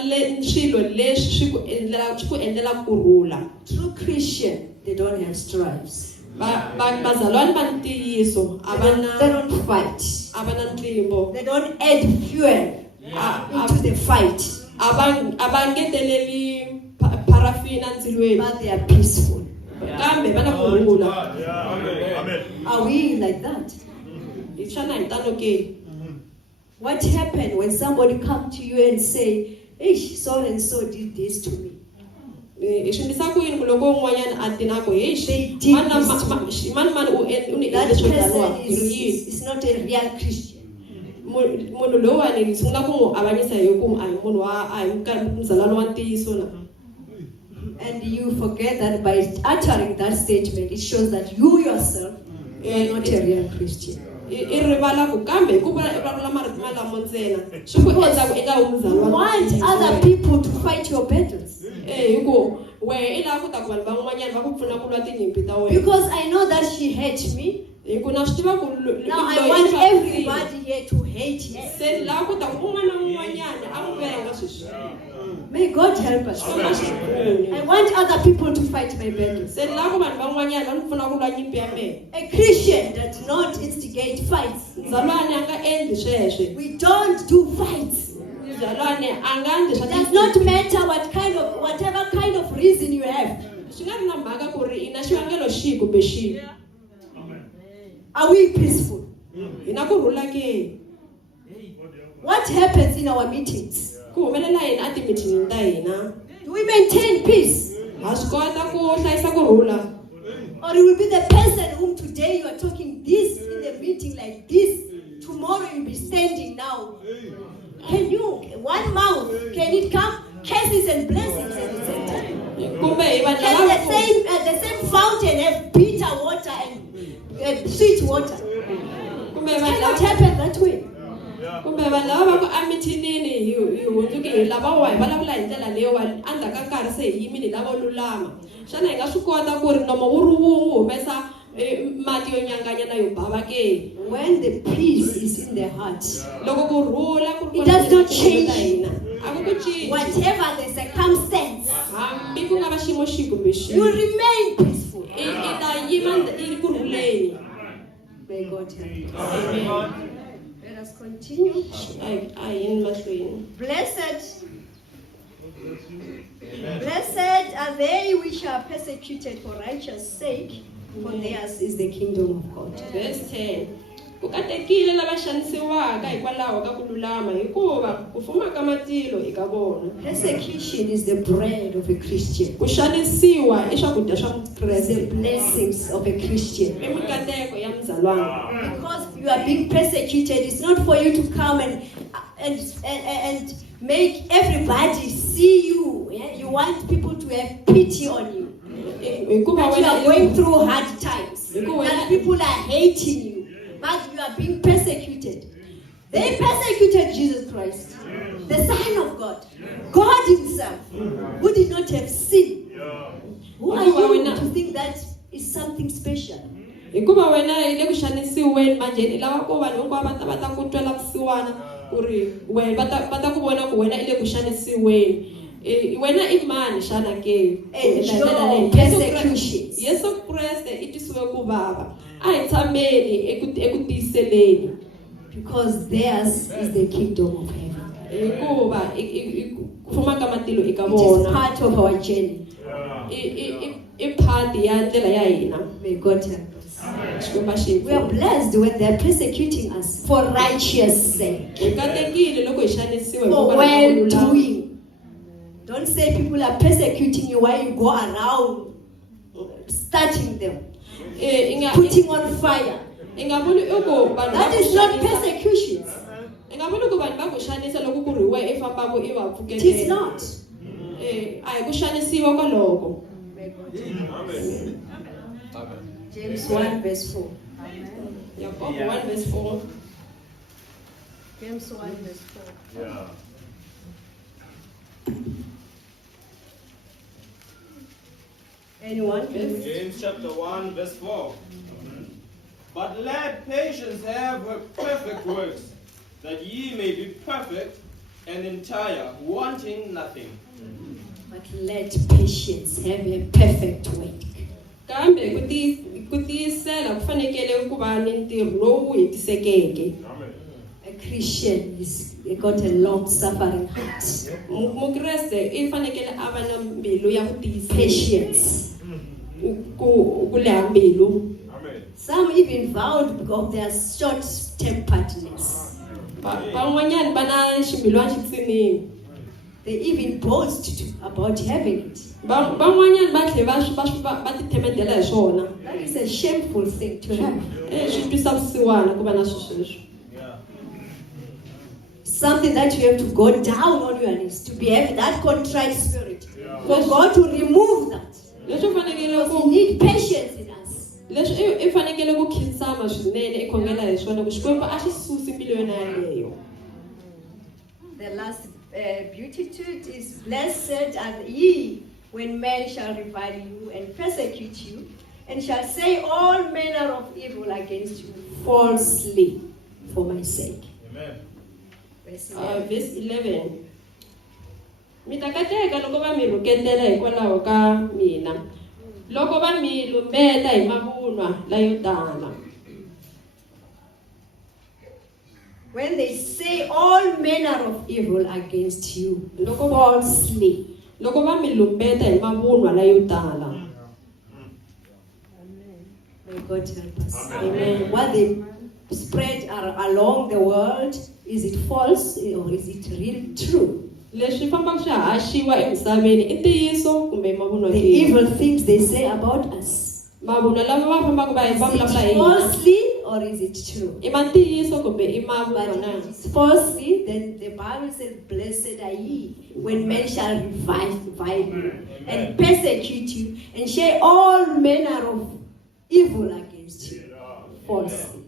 swilo leswi swi ku endlela kurhula. True Christian, they don't have strifes. Bazalwane ba ntiyiso They don't fight. a va na ntlimbo. They don't add fuel into the fight. A va ngeteleli parafina ndzilweni. But they are peaceful. Kambe va na kurhula. Are we like that? Xana hi tano ke? What happened when somebody come to you and say, hey, so and so did this to me? Swi endlisa ku yini ku loko un'wanyana a tina ku hey mani u That person is not a real Christian. munhu lowani ni sungula ku n'wi avanyisa hi ku a hi munhu a hi muzalwana wa ntiyiso na. And you forget that by uttering that statement, it shows that you yourself are not a real Christian. I rivala ku kambe ku vulavula marito malamo ntsena swi ku endla ku eka You want other people to fight your battles. hi ku wehe i lava ku ta ku vanhu van'wanyana va ku pfuna ku lwa tinyimpi ta wena. Because I know that she hates me. Hi ku na swi tiva ku Now I want everybody here to hate her. se lava ku ta ku un'wana na un'wanyana a n'wi venga sweswi. May God help us. I want other people to fight my battles. Se lava ku vanhu van'wanyana va ni pfuna ku lwa nyimpi ya mehe. A Christian does not instigate fights. Zalwane a nga endli sweswe. We don't do fights. Zalwane a nga endli It swa does not matter whatever kind of reason you have. swi nga ri na mhaka ku ri i na xivangelo xihi kumbe xihi. Are we peaceful? Hi na kurhula ke? What happens in our meetings? Ku humelela yini a timithinini ta hina? Do we maintain peace? Ha swi kota ku hlayisa kurhula? Or you will be the person whom today you are talking this in the meeting like this. Tomorrow you'll be standing now. Can you, one mouth, can it come? Curses and blessings at the same time. Kumbe hi vanhu Can lava the same fountain have bitter water and sweet water? kumbe It vanhu cannot lava happen that way. kumbe vanhu lava va ku emithinini hi hundzuki hi lavawa hi vulavula hi ndlela leyiwani endzhaku ka nkarhi se hi yimile hi lavo lulama. Xana hi nga swi kota ku ri nomo wu ri wun'we wu humesa mati yo nyanganya na yo bava ke? When the peace is in the heart, Loko kurhula ku it does not change. a ku ku cinci. Whatever the circumstance, Hambi ku nga va xiyimo xihi kumbe you will xihi. remain peaceful. I ta yima i ri kurhuleni. May God help us. Let us continue. A hi yini mahlweni. Blessed are they which are persecuted for righteous sake, for theirs is the kingdom of God. Verse 10. Ku katekile lava xanisiwaka hikwalaho ka ku lulama hikuva ku fuma ka matilo eka vona. Persecution is the bread of a Christian. Ku xanisiwa i swakudya swa It's Mukreste. the blessings of a Christian. I mikateko ya muzalwana. Because you are being persecuted, it's not for you to come and make everybody see you. Yeah? You want people to have pity on you. Hikuva But you are wena going through hard times. And people are hating you. But you are being persecuted. They persecuted Jesus Christ, the Son of God, God Himself, who did not have sin. Who are you to think that is something special? hikuva wena hi le ku xanisiweni manjheni i lava ku vanhu hinkwavo va ta ku twela vusiwana ku ri wena va ta ku vona ku wena i le ku xanisiweni. Wena i mani xana ke? Persecutions. Yesu Kreste i twisiwe ku vava. A hi tshameni eku tiyiseleni. Because theirs is the kingdom of heaven. Hikuva ku fuma ka matilo eka It is vona. part of our journey. I phati ya ndlela ya hina. May God help us. Xikwembu xi We are pfuna. blessed when they are persecuting us for righteous sake, Hi katekile loko hi xanisiwa for hikuva well-doing. Don't say people are persecuting you while you go around starting them, Inga putting on fire. ingaboni uku That is not persecution. ingaboni uku vanhu va ku xanisa loko ku ri we i fambaka i va It is pfuketela. not. A hi ku xanisiwa kwaloko. James 1 verse 4. Yakobo 1 verse 4. James 1 verse 4. Yeah. Anyone? Yes. James chapter 1 verse 4. But let patience have her perfect works, that ye may be perfect and entire, wanting nothing. But let patience have a perfect work. Kambe ku tiyisela ku fanekele ku va ni ntirho lowu hetisekeke. A Christian is got a long suffering heart. Mukreste i fanekele a va na mbilu ya ku tiyisela. Patience. Ku leha mbilu. Some even vowed because they are short-temperedness. Van'wanyani va na ximbilwana xitsinini. They even boast about having it. Van'wanyani va tlhela va ti themendela hi swona. That is a shameful thing to have. Swi twisa vusiwana ku va na sweswo. Something that you have to go down on your knees to be having that contrite spirit. For God to remove that. Leswi fanekele Because ku we need patience in us. leswi i fanekele ku khinsama swinene i khongela hi swona ku Xikwembu a xi susi mbilu yona yaleyo. The last beatitude is, blessed are ye when men shall revile you and persecute you, and shall say all manner of evil against you falsely for my sake. Amen. Verse 11. Verse 11. Mi ta kateka loko va mi rhuketela hikwalaho ka mina. Loko va mi lumbeta hi mavunwa layo tala. When they say all manner of evil against you falsely. Loko va mi lumbeta hi mavunwa layo tala. May God help us. Amen. What they spread along the world, is it false or is it real true? Leswi fambaka swi haxiwa emisaveni i ntiyiso kumbe mavunwa The evil things they say about us. mavunwa lama va fambaka va vulavula hi Is it falsely or is it true? i mantiyiso kumbe i But mavunwa na. if it is falsely, then the Bible says, blessed are ye when men shall revile you and persecute you and share all manner of evil against you falsely.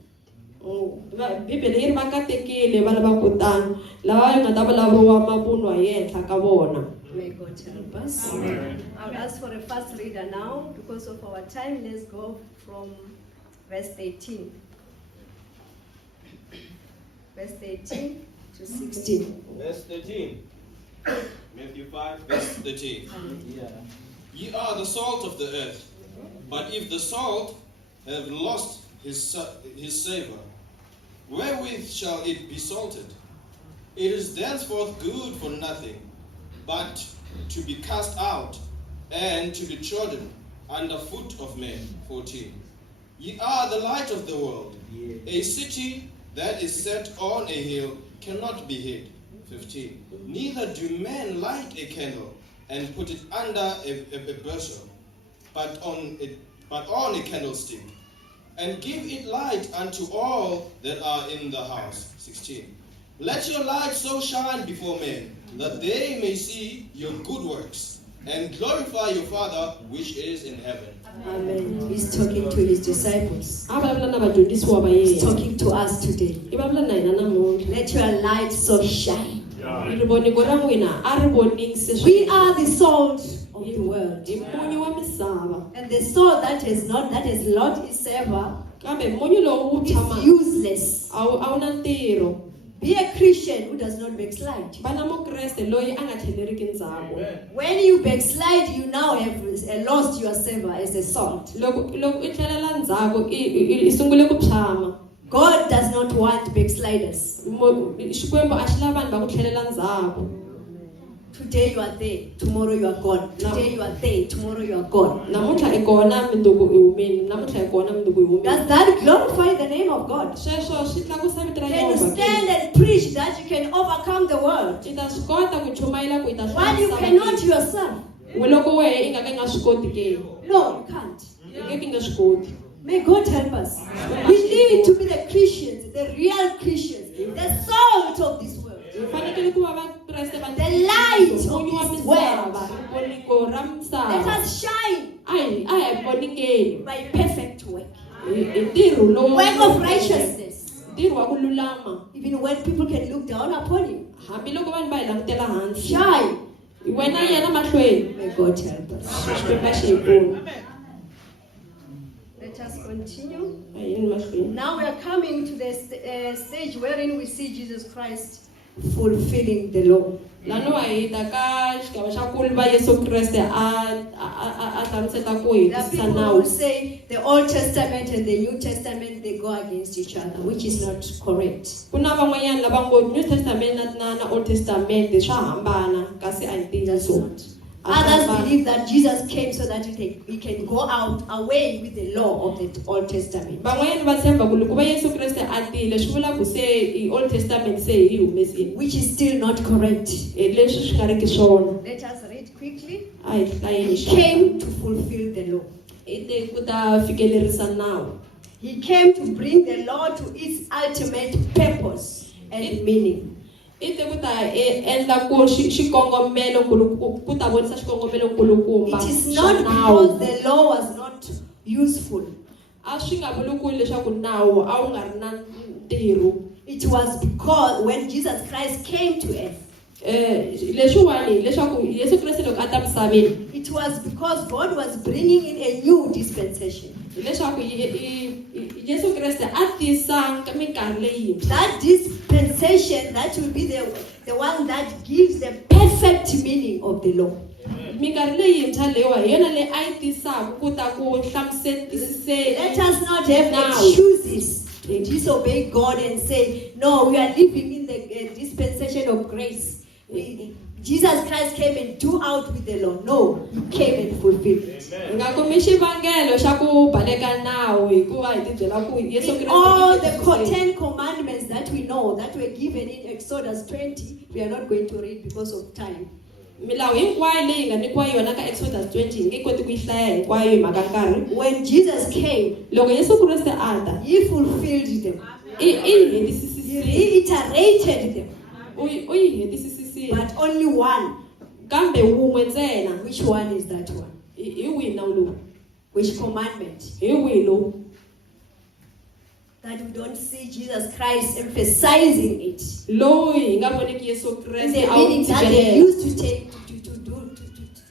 Bibele yi ri va katekile va lava ku tani lava nga ta vulavuriwa mavunwa hi henhla ka vona. May God help us. I'll ask for a fast reader now because of our time. Let's go from verse 18. Verse 18 to 16. Verse 13. Matthew 5 verse 13. Ye are the salt of the earth, but if the salt have lost his savor, wherewith shall it be salted? It is thenceforth good for nothing, but to be cast out, and to be trodden under foot of men. 14. Ye are the light of the world. A city that is set on a hill cannot be hid. 15. Neither do men light a candle and put it under a bushel, but on a candlestick, and give it light unto all that are in the house. 16. Let your light so shine before men, that they may see your good works, and glorify your Father which is in heaven. Amen. He's talking to his disciples. A vulavula na vadyondzisiwa va He's yena. talking to us today. I vulavula na hina namuntlha. Let your light so shine. Rivonigo ra n'wina a ri vonise We are the salt of the world. hi munyu wa misava. And the salt that has lost its savor Kambe munyu lowu wu is tshama useless. a wu na ntirho. Be a Christian who does not backslide. Vana mukreste loyi a nga tlheleriki ndzhaku. When you backslide, you now have lost your savor as a salt. Loko i tlhelela ndzhaku i sungule ku tshama. God does not want backsliders. Xikwembu a xi lavi vanhu va ku tlhelela ndzhaku. Today you are there, tomorrow you are gone. Today you are there, tomorrow you are gone. Namuntlha i kona mundzuku i humile. Namuntlha i kona mundzuku i humile. Does that glorify the name of God? Sweswo swi tlakusa vito ra Can you Yehovha. stand and preach that you can overcome the world? I ta swi kota ku chumayela ku i ta While you cannot yourself. Loko wehe i nga ka i nga swi koti ke? No, you can't. I nge ki nga swi koti. May God help us. We need to be the Christians, the real Christians, the salt of this world, Hi fanekele ku va Vakreste va the light of munyu wa this misava, world. rivoningo ra Let misava. us shine A hi voningeni by perfect work, hi ntirho lowu. work of righteousness. Ntirho wa ku lulama. Even when people can look down upon you, Hambiloko vanhu va hi langutela hansi. shine. Wena yena mahlweni. May God help us. Xikwembu xi hi pfuna. Let us continue. A hi yini mahlweni. Now we are coming to the stage wherein we see Jesus Christ fulfilling the law. Lano hi ta ka xigava xa ku va Yesu Kreste a hlamuseta ku hi There are tisisa people nawu. who say the Old Testament and the New Testament, they go against each other, which is not correct. Ku na van'wanyana lava ngo New Testament na Old Testament swa hambana kasi a hi ntiyiso. Others believe that Jesus came so that he can go out away with the law of the Old Testament. Van'wanyana va tshemba ku loko va Yesu Kreste a tile swi vula ku se i Old Testament se hi humesini. Which is still not correct. Leswi swi nga ri ki swona. Let us read quickly. A hi hlayeni He came to fulfill the law. I te ku ta fikelerisa nawu. He came to bring the law to its ultimate purpose and meaning. I te ku ta endla ku xikongomelo ku ta vonisa xikongomelo kulukumba. It is not because the law was not useful. A swi nga vuli ku leswaku nawu a wu nga ri na ntirho. It was because when Jesus Christ came to earth, Leswiwani leswaku Yesu Kreste loko a ta misaveni. it was because God was bringing in a new dispensation. Leswaku Yesu Kreste a tisa minkarhi leyintshwa. That dispensation, that will be the one that gives the perfect meaning of the law. Minkarhi leyintshwa leyiwa hi yona leyi a yi tisaka ku ta ku hlamusetiseni. Let us not have excuses to disobey God and say, no, we are living in the dispensation of grace. Jesus Christ came and do out with the law. No, he came and fulfilled it. Nga kumi xivangelo xa ku baleka nawu hikuva hi tibyela ku Yesu Kreste. All the 10 commandments that we know that were given in Exodus 20, we are not going to read because of time. Milawu hinkwayo leyi nga nyikiwa yona ka Exodus 20 hi nge koti ku yi hlaya hinkwayo hi mhaka nkarhi. When Jesus came, loko Yesu Kreste a ta, he fulfilled them. I hetisisile. He reiterated them. U yi hetisisile. But only one. Kambe wun'we ntsena. Which one is that one? Hi wihi nawu lowu? Which commandment? Hi wihi lowu? That we don't see Jesus Christ emphasizing it. Lowu hi nga voneki Yesu In Kreste the a wu meaning that they tsikelela. used to take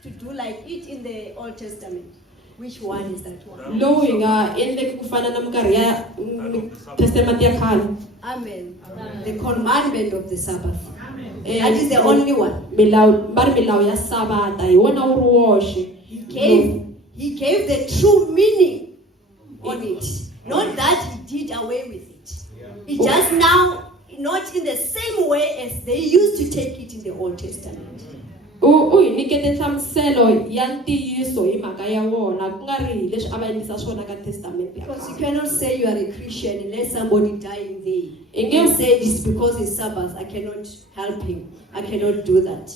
to do like it in the Old Testament. Which one is that one? Lowu hi nga endleki ku fana na minkarhi ya Testament ya khale. Amen. The commandment of the Sabbath. That is the only one. Milawu ya Sabata hi wona wu ri woxe. He gave the true meaning on it. Not that he did away with it. It just now, not in the same way as they used to take it in the Old Testament. U hi nyikete nhlamuselo ya ntiyiso hi mhaka ya wona ku nga ri leswi a va endlisa swona ka Testament ya Because you khale. cannot say you are a Christian unless somebody dying there. And you say it's because it's Sabbath, I cannot help him. I cannot do that.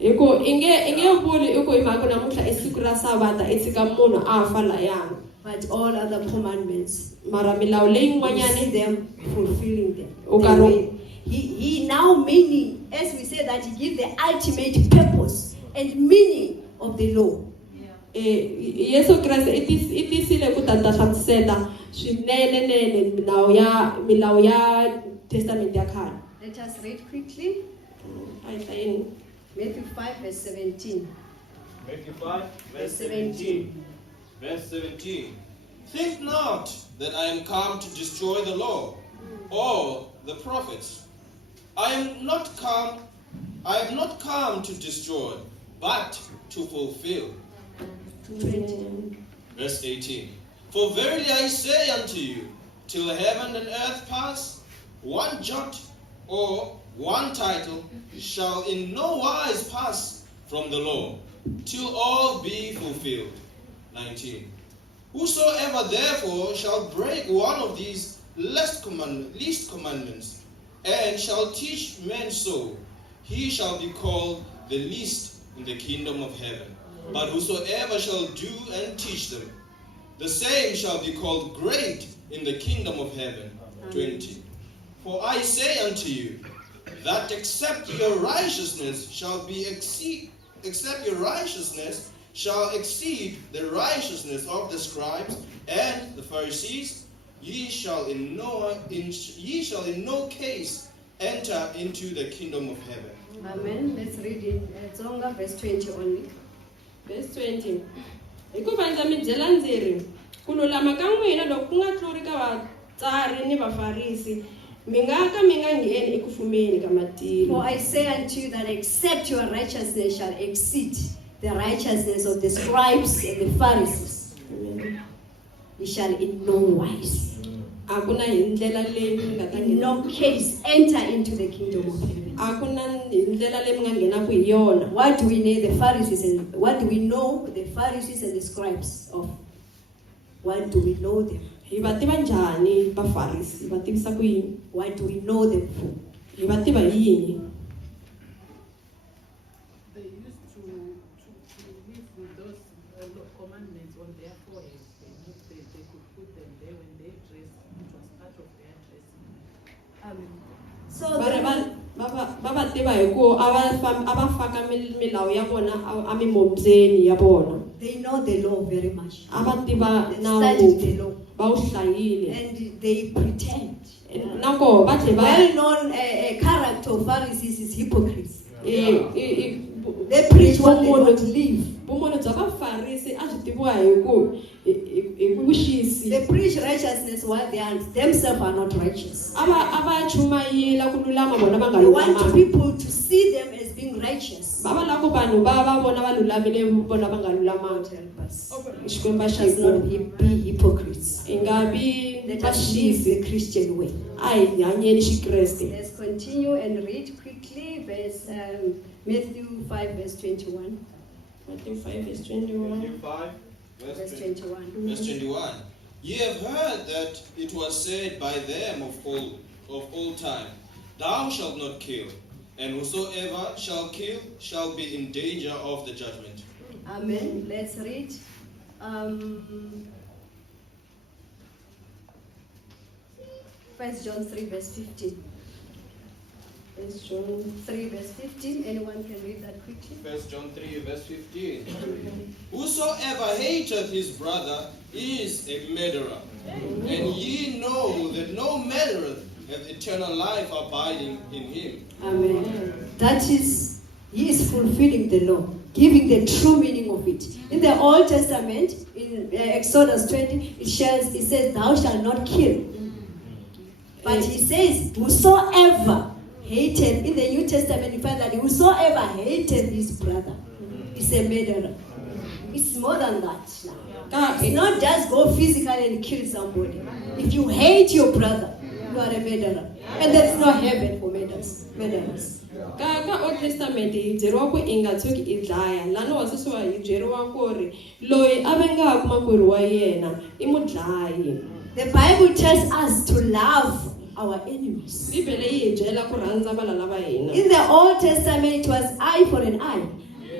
Hi ku i nge vuli i ku hi mhaka namuntlha i siku ra Sabata i tshika munhu a fa layani. But all other commandments, Mara milawu leyi we n'wanyani see them fulfilling them. Okay. He now meaning, as we say that he gives the ultimate purpose and meaning of the law. Yesu Kreste i tisile ku ta hlamusela swinene milawu ya Testament ya khale. Let us read quickly. Matthew 5 verse 17. Matthew 5 verse 17. Verse 17. Think not that I am come to destroy the law or the prophets. I have not come to destroy, but to fulfill. Verse 18. For verily I say unto you, till heaven and earth pass, one jot or one title shall in no wise pass from the law, till all be fulfilled. 19. Whosoever therefore shall break one of these least commandments, and shall teach men so, he shall be called the least in the kingdom of heaven. But whosoever shall do and teach them, the same shall be called great in the kingdom of heaven. 20. For I say unto you, that except your righteousness shall exceed the righteousness of the scribes and the Pharisees, ye shall in no case enter into the kingdom of heaven. Amen. Let's read it. Tsonga verse 20 only. Verse 20. Hikuva ndza mi byela ndzi ri ku lulama ka n'wina loko ku nga tluri ka vatsari ni vafarisi mi nga ka mi nga ngheni eku fumeni ka matilo. For I say unto you that except your righteousness shall exceed the righteousness of the scribes and the Pharisees, you shall in no wise, in no case, enter into the kingdom of heaven. What do we know the Pharisees and what do we know the Pharisees and the scribes of? What do we know them? What do we know them for? They used to live with those commandments on their forehead. They could put them there when they dress. It was part of their dressing. So Baba tiva hi ku ava faka milawu ya vona amimobyeni ya vona. They know the law very much. Ava tiva They studied the law. Va wu hlayile. And they pretend. Nako va tlhe va Well-known character of Pharisees is hypocrites. They preach what they don't live. Vumunhu bya vafarisi a byi tiviwa hi ku vuxisi. They preach righteousness while they themselves are not righteous. Ava chumayela ku lulama vona va nga They want lulamanga. people to see them as being righteous. Va lava ku vanhu va vona va lulamile vona va nga lulamanga. Xikwembu xa Let us not be hypocrites. Hi nga vi Let us live the Christian way. a hi hanyeni xikreste. Let's continue and read quickly verse Matthew 5 verse 21. Matthew 5 verse 21. Matthew 5 Verse 21. Verse 21. Ye have heard that it was said by them of old time, Thou shalt not kill, and whosoever shall kill shall be in danger of the judgment. Amen. Let's read. 1 John 3 verse 15. 1 John 3 verse 15. Anyone can read that quickly? 1 John 3 verse 15. Whosoever hateth his brother is a murderer, and ye know that no murderer hath eternal life abiding in him. Amen. That is, he is fulfilling the law, giving the true meaning of it. In the Old Testament, in Exodus 20, it says, Thou shalt not kill. But he says, whosoever hated, in the New Testament, you find that whosoever hated his brother is a murderer. It's more than that. It's not just go physically and kill somebody. If you hate your brother, you are a murderer. And there is no heaven for murderers. Ka Old Testament hi byeriwa ku i nga tshuki i dlaya lani wasisiwa hi byeriwa ku ri loyi a vengaka makwerhu wa yena i mudlayi. The Bible tells us to love our enemies. Bibele yi hi byela ku rhandza valala va hina. In the Old Testament, it was eye for an eye.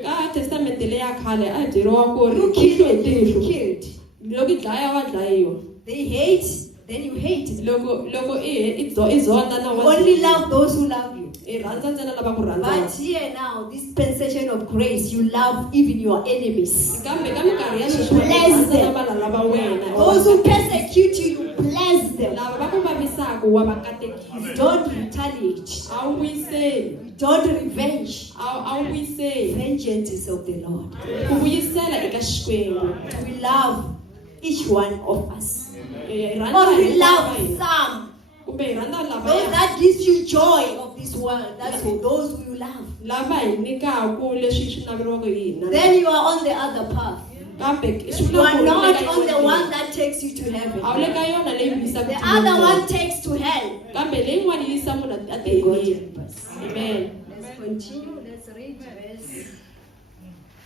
Ka testament leyi ya khale a hi byeriwa ku ri You killed. loko i dlaya wa dlayiwa. They hate, then you hate. Loko i zonda na wa Only love those who love you. I rhandza ntsena lava ku rhandza. But here now, dispensation of grace, you love even your enemies. Kambe ka minkarhi ya sweswi Bless them. valala va wena. Those who persecute you, you bless them. Lava va ku vavisaka wa va katekisa. Don't retaliate. A wu wiseli. Don't revenge. A wu wiseli. Vengeance is of the Lord. Ku vuyisela eka Xikwembu. We love each one of us. Hi Or we rhandza love hi some. kumbe hi rhandza Those lava that gives you joy of this world. That's for those who you love. lava hi nyikaku leswi swi naveriwaka hi hina. Then you are on the other path. Kambe You are not on the one that takes you to heaven. a wu le ka yona leyi vuyisaka The other one takes to hell. kambe leyi yin'wana yi yisa munhu a May God tihini. help us. Amen. Let's continue. Let's read verse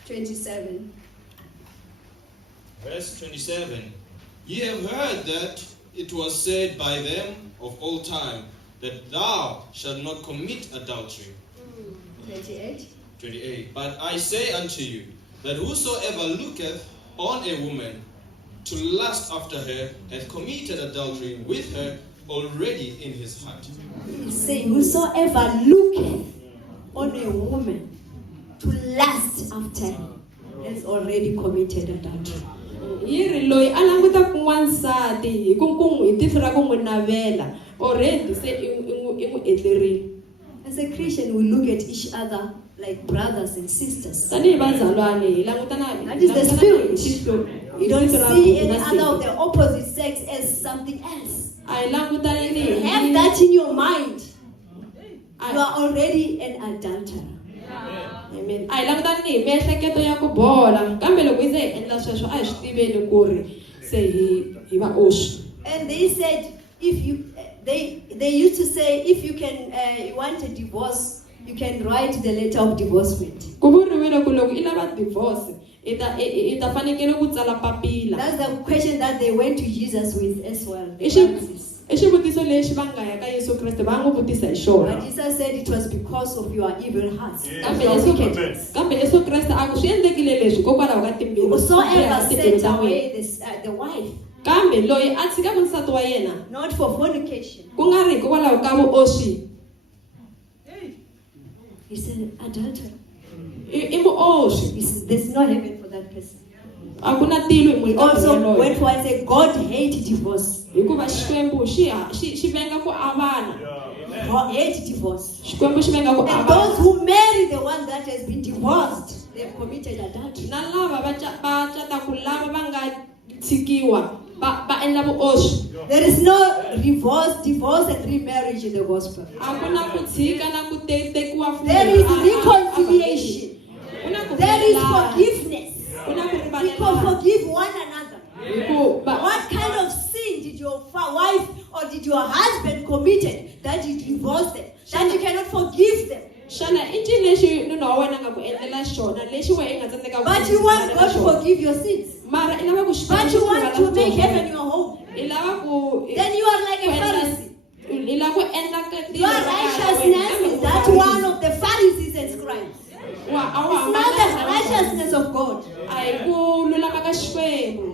27. Verse 27. Ye have heard that it was said by them of old time, that thou shalt not commit adultery. 28. 28. But I say unto you, that whosoever looketh on a woman to lust after her hath committed adultery with her already in his heart. He's saying, whosoever looketh on a woman to lust after her has already committed adultery. Yiri loyi a languta ku n'wansati hi tihlo ra ku n'wi navela already se i n'wi endlerile. As a Christian, we look at each other like brothers and sisters. That is the spirit. You don't see any other of the opposite sex as something else. Have that in your mind. You are already an adulterer. Amen. I love that name. Miehleketo ya ku bola. Kambe loko yi ze endla sweswo a hi swi tiveli ku ri se hi va oxi. And they said, if you, they used to say, if you can, you want a divorce, you can write the letter of divorcement. Ku vuriwile ku loko i lava divorce i ta fanekele ku tsala papila. That's the question that they went to Jesus with as well. I xivutiso lexi va nga ya ka Yesu Kreste va n'wi vutisa hi xona. But Jesus said it was because of your evil hearts. Kambe Yesu Kreste a ku swi endlekile leswi hikokwalaho ka timbilu. Whosoever sent away the wife. Kambe loyi a tshika nsati wa yena. Not for fornication. Ku nga ri hikokwalaho ka vuoswi. He said adultery. I muoswi. He said there's no heaven for that person. He also went for and said God hates divorce. Hikuva Xikwembu xi venga ku avana. God hates divorce. Xikwembu xi venga ku avana. And those who marry the one that has been divorced, they've committed adultery. Na lava va cata ku lava va nga tshikiwa va endla vuoswi. There is no divorce and remarriage in the gospel. A ku na ku tshika na ku tekiwa futhi. There is reconciliation. There is forgiveness. We can forgive one another. What kind of sin did your wife or did your husband committed that you divorced them, that you cannot forgive them? But you want God to forgive your sins. But you want to make heaven your home. Then you are like a Pharisee. Your righteousness is that one of the Pharisees and scribes. It's not the righteousness of God.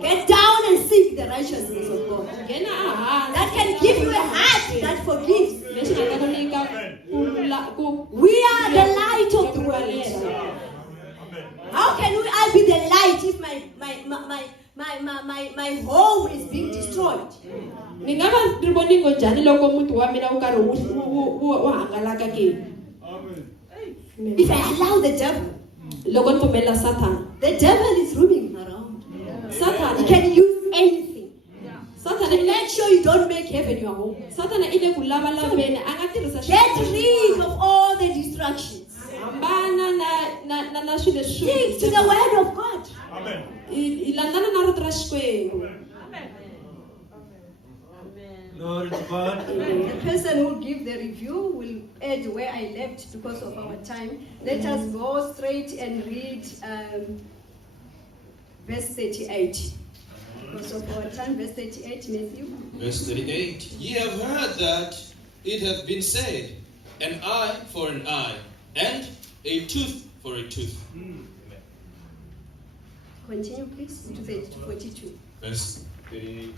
Get down and seek the righteousness of God. That can give you a heart that forgives. We are the light of the world. How can I be the light if my home is being destroyed? If I allow the devil, the devil is roaming around. He can use anything. To make sure you don't make heaven your home. Get rid of all the distractions. Stick to the word of God. The person who will give the review will add where I left because of our time. Let us go straight and read verse 38. Because of our time, verse 38, Matthew. Verse 38. Ye have heard that it hath been said, an eye for an eye, and a tooth for a tooth. Continue, please, to 42. Verse 38.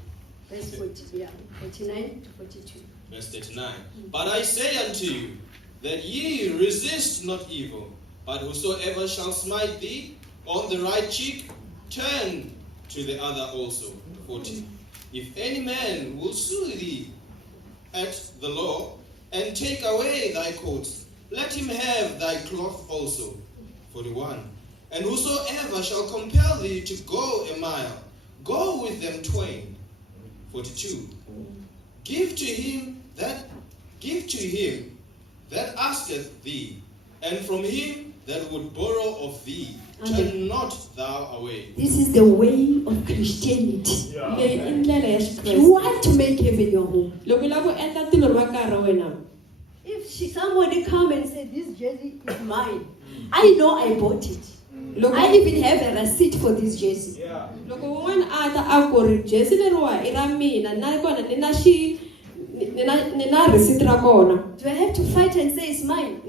Verse 40, yeah, 49 to 42. Verse 39. But I say unto you, that ye resist not evil, but whosoever shall smite thee on the right cheek, turn to the other also. 40. If any man will sue thee at the law, and take away thy coat, let him have thy cloth also. 41. And whosoever shall compel thee to go a mile, go with them twain. 42. Give to him that asketh thee, and from him that would borrow of thee, turn not thou away. This is the way of Christianity. You want to make heaven your home. If somebody come and say, this jersey is mine, I know I bought it. I even have a receipt for this jersey. Do I have to fight and say it's mine?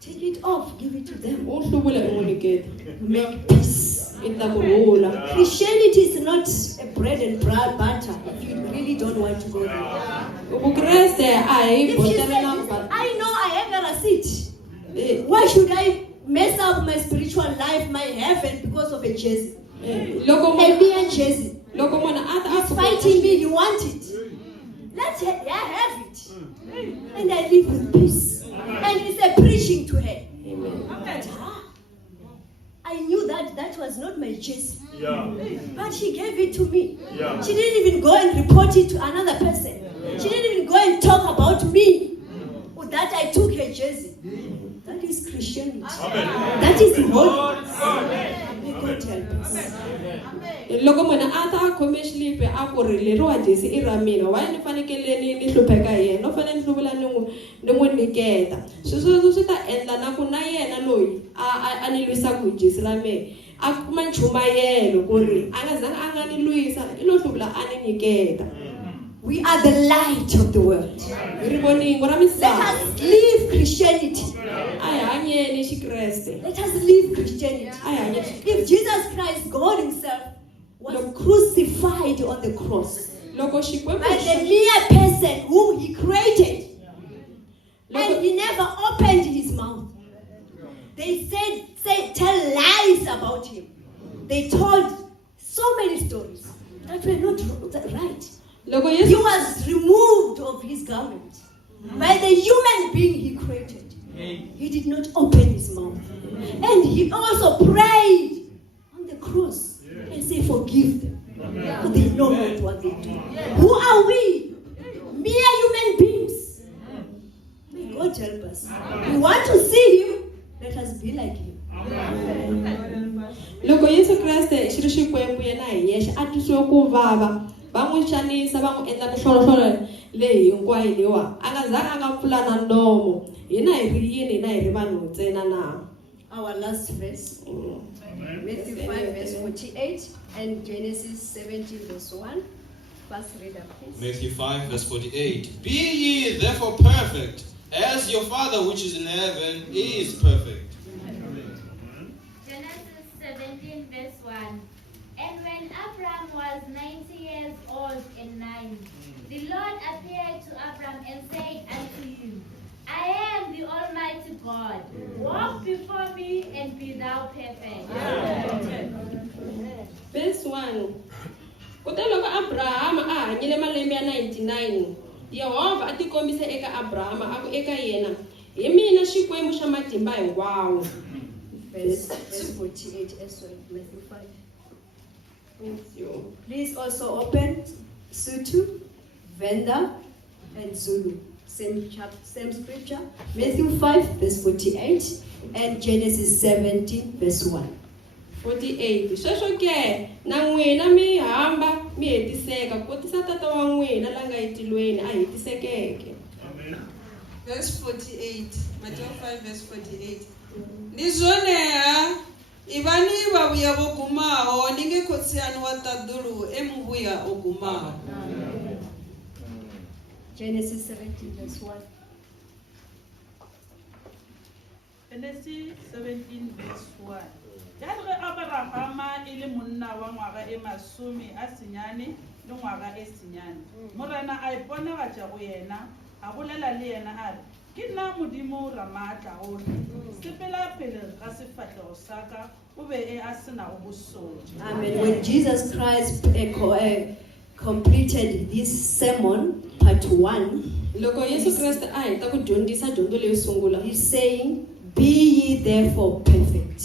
Take it off, give it to them. o hluvula i n'wi nyiketa. Make peace. I ta kurhula. Christianity is not a bread and butter if you really don't want to go there. Vukreste a hi If you say, botela na butter. I know I have a receipt. Why should I mess up my spiritual life, my heaven, because of a jersey? Loko A munhu mere jersey. loko munhu a ta He's fighting me, he wants it. Let her, I have it. And I live with peace. And it's a preaching to her. But, I knew that was not my jersey. But she gave it to me. She didn't even go and report it to another person. She didn't even go and talk about me. Or that I took her jersey. That is Christianity. That is holiness. May God help us. loko munhu a ta a khome xilipi a ku ri leriwa jesi I ra mina why ni fanekele ni hlupheka hi yena no fanele ni hluvula ni n'wi niketa sweswo swi ta endla na ku na yena loyi a ni lwisaku hi jesi la mehe a kuma nchumayelo ku ri a nga zanga a nga ni lwisa I lo hluvula a ni niketa. We are the light of the world. Let us live Christianity. Let us live Christianity. If Jesus Christ, God Himself, was crucified on the cross by the mere person whom He created, and He never opened His mouth. They tell lies about Him. They told so many stories that were not right. He was removed of His garment by the human being He created. He did not open His mouth. And He also prayed on the cross and said, forgive them, for they know not what they do. Who are we? Mere human beings. May God help us. We want to see Him, let us be like Him. Loko Yesu Kriste xi ri xikwembu yena hi yexe a twisiwe ku vava va n'wi xanisa va n'wi endla mihlohlolo leyi hinkwayo leyiwa a nga zanga a nga pfula na nomo hina hi ri yini hina hi ri vanhu ntsena na. Our last verse, Matthew 5 verse 48 and Genesis 17 verse 1. First reader, please. Matthew 5 verse 48. Be ye therefore perfect, as your Father which is in heaven is perfect. Genesis 17 verse 1. And when Abraham was 90 years old and 9, the Lord appeared to Abraham and said unto him, I am the Almighty God. Walk before me and be thou perfect. Verse 1. Kutani loko Abrahama a hanyile malembe ya 99, Yehova a tikombise eka Abrahama a ku eka yena, hi mina xikwembu xa matimba hinkwawo. Verse 48 as well, Matthew 5. Please also open Sutu, Venda, and Zulu. Same scripture. Matthew 5 verse 48 and Genesis 17 verse 1. 48. Sweswo ke na n'wina mi hamba mi hetiseka ku tisa tata wa n'wina la nga etilweni a hetisekeke. Verse 48. Matthew 5 verse 48. Nizoneha Ivani vavuya vogumaho ninge khotsiani wa tadulu emuvuya ogumaho. Genesis 17 verse 1. Genesis 17 verse 1. Jadre Abrahama ile monna wa ngwaga e masome a senyane le ngwaga e senyane. Morena a ipona ga tša go yena a bolela le yena a re ke nna modimo ramatla gohle sepela pele ga sefatlego sa ka o be e a sena go bosodi. Amen. When Jesus Christ completed this sermon, part 1, He's saying, be ye therefore perfect.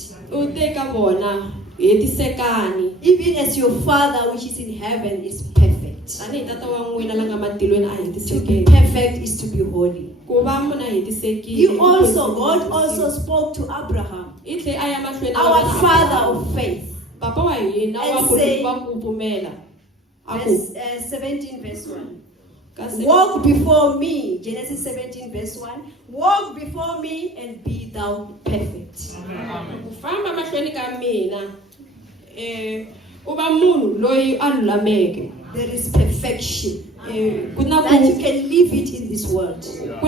Even as your Father which is in heaven is perfect. To be perfect is to be holy. God also spoke to Abraham, our father of faith, and saying, 17 verse 1. Walk before me, Genesis 17 verse 1. Walk before me and be thou perfect. there is perfection. That you can live it in this world. Amen.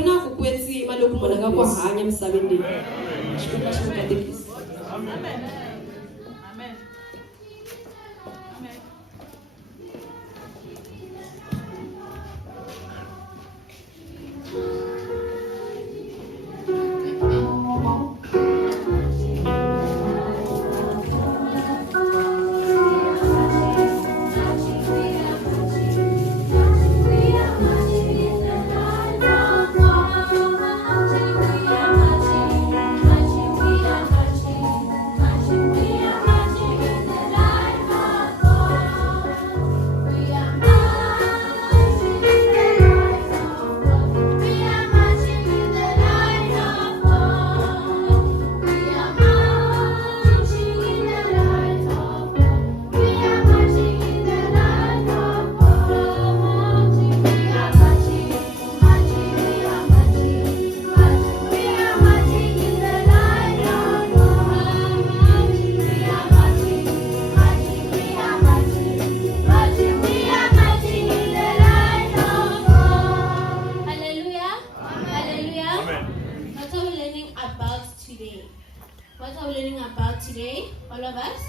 What are we learning about today, all of us?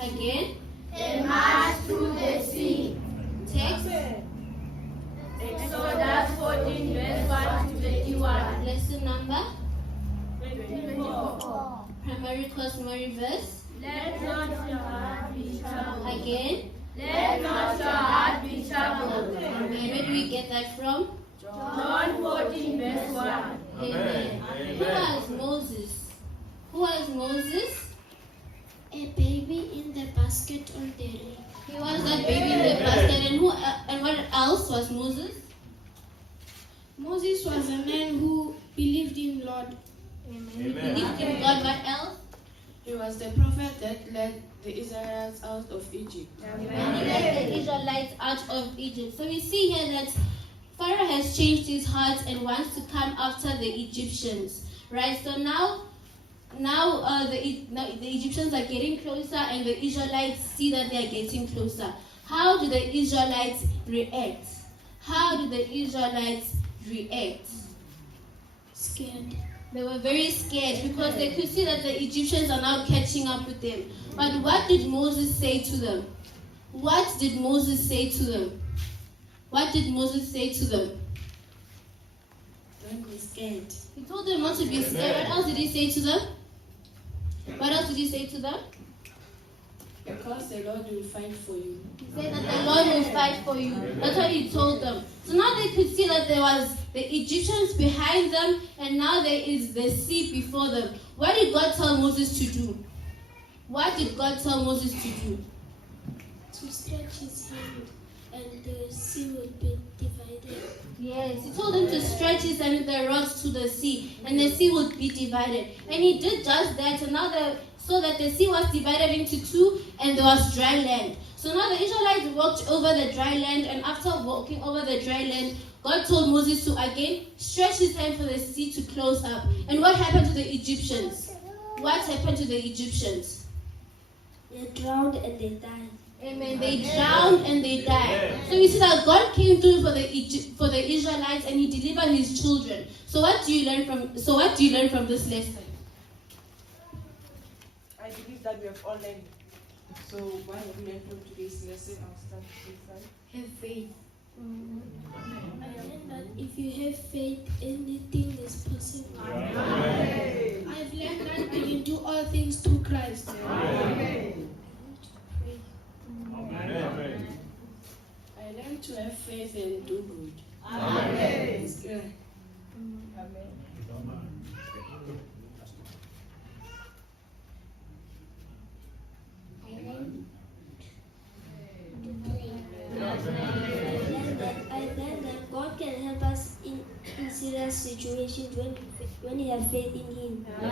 Again? A march through the sea. Text? Exodus 14, verse 1 to 21. Lesson number? 24. Primary course memory verse? Let not your heart be troubled. Again? Let not your heart be troubled. Where do we get that from? John 14, verse 1. Amen. Who was Moses? Who was Moses? A baby in the basket on the lake. He was that baby in the basket. And what else was Moses? Moses was a man who believed in Lord. He believed in God. What else? He was the prophet that led the Israelites out of Egypt. And he led the Israelites out of Egypt. So we see here that Pharaoh has changed his heart and wants to come after the Egyptians, right? So now the Egyptians are getting closer, and the Israelites see that they are getting closer. How do the Israelites react? Scared. They were very scared because they could see that the Egyptians are now catching up with them. But what did Moses say to them? Don't be scared. He told them not to be scared. What else did he say to them? Because the Lord will fight for you. He said that the Lord will fight for you. That's what he told them. So now they could see that there was the Egyptians behind them, and now there is the sea before them. What did God tell Moses to do? To stretch his hand and the sea will be divided. Yes, he told them to stretch his hand with the rods to the sea, and the sea would be divided. And he did just that, and now so that the sea was divided into two, and there was dry land. So now the Israelites walked over the dry land, and after walking over the dry land, God told Moses to again stretch his hand for the sea to close up. And what happened to the Egyptians? They drowned and they died. Amen. They drowned and they died. So we see that God came through for the Israelites, and he delivered his children. So what do you learn from this lesson? I believe that we have all learned. So what have we learned from today's lesson? I'll start with that. Have faith. I learned that if you have faith, anything is possible. I've learned that we can do all things through Christ. I learned to have faith and do good. Amen. It's good. Amen. I learned that God can help us in serious situations when we have faith in Him. I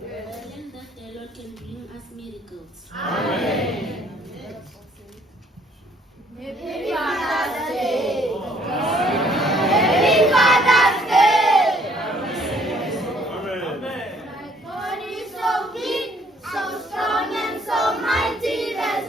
learned that the Lord can bring us miracles. Amen. Happy Father's Day! Happy Father's Day! My God is so big, so strong, and so mighty. There's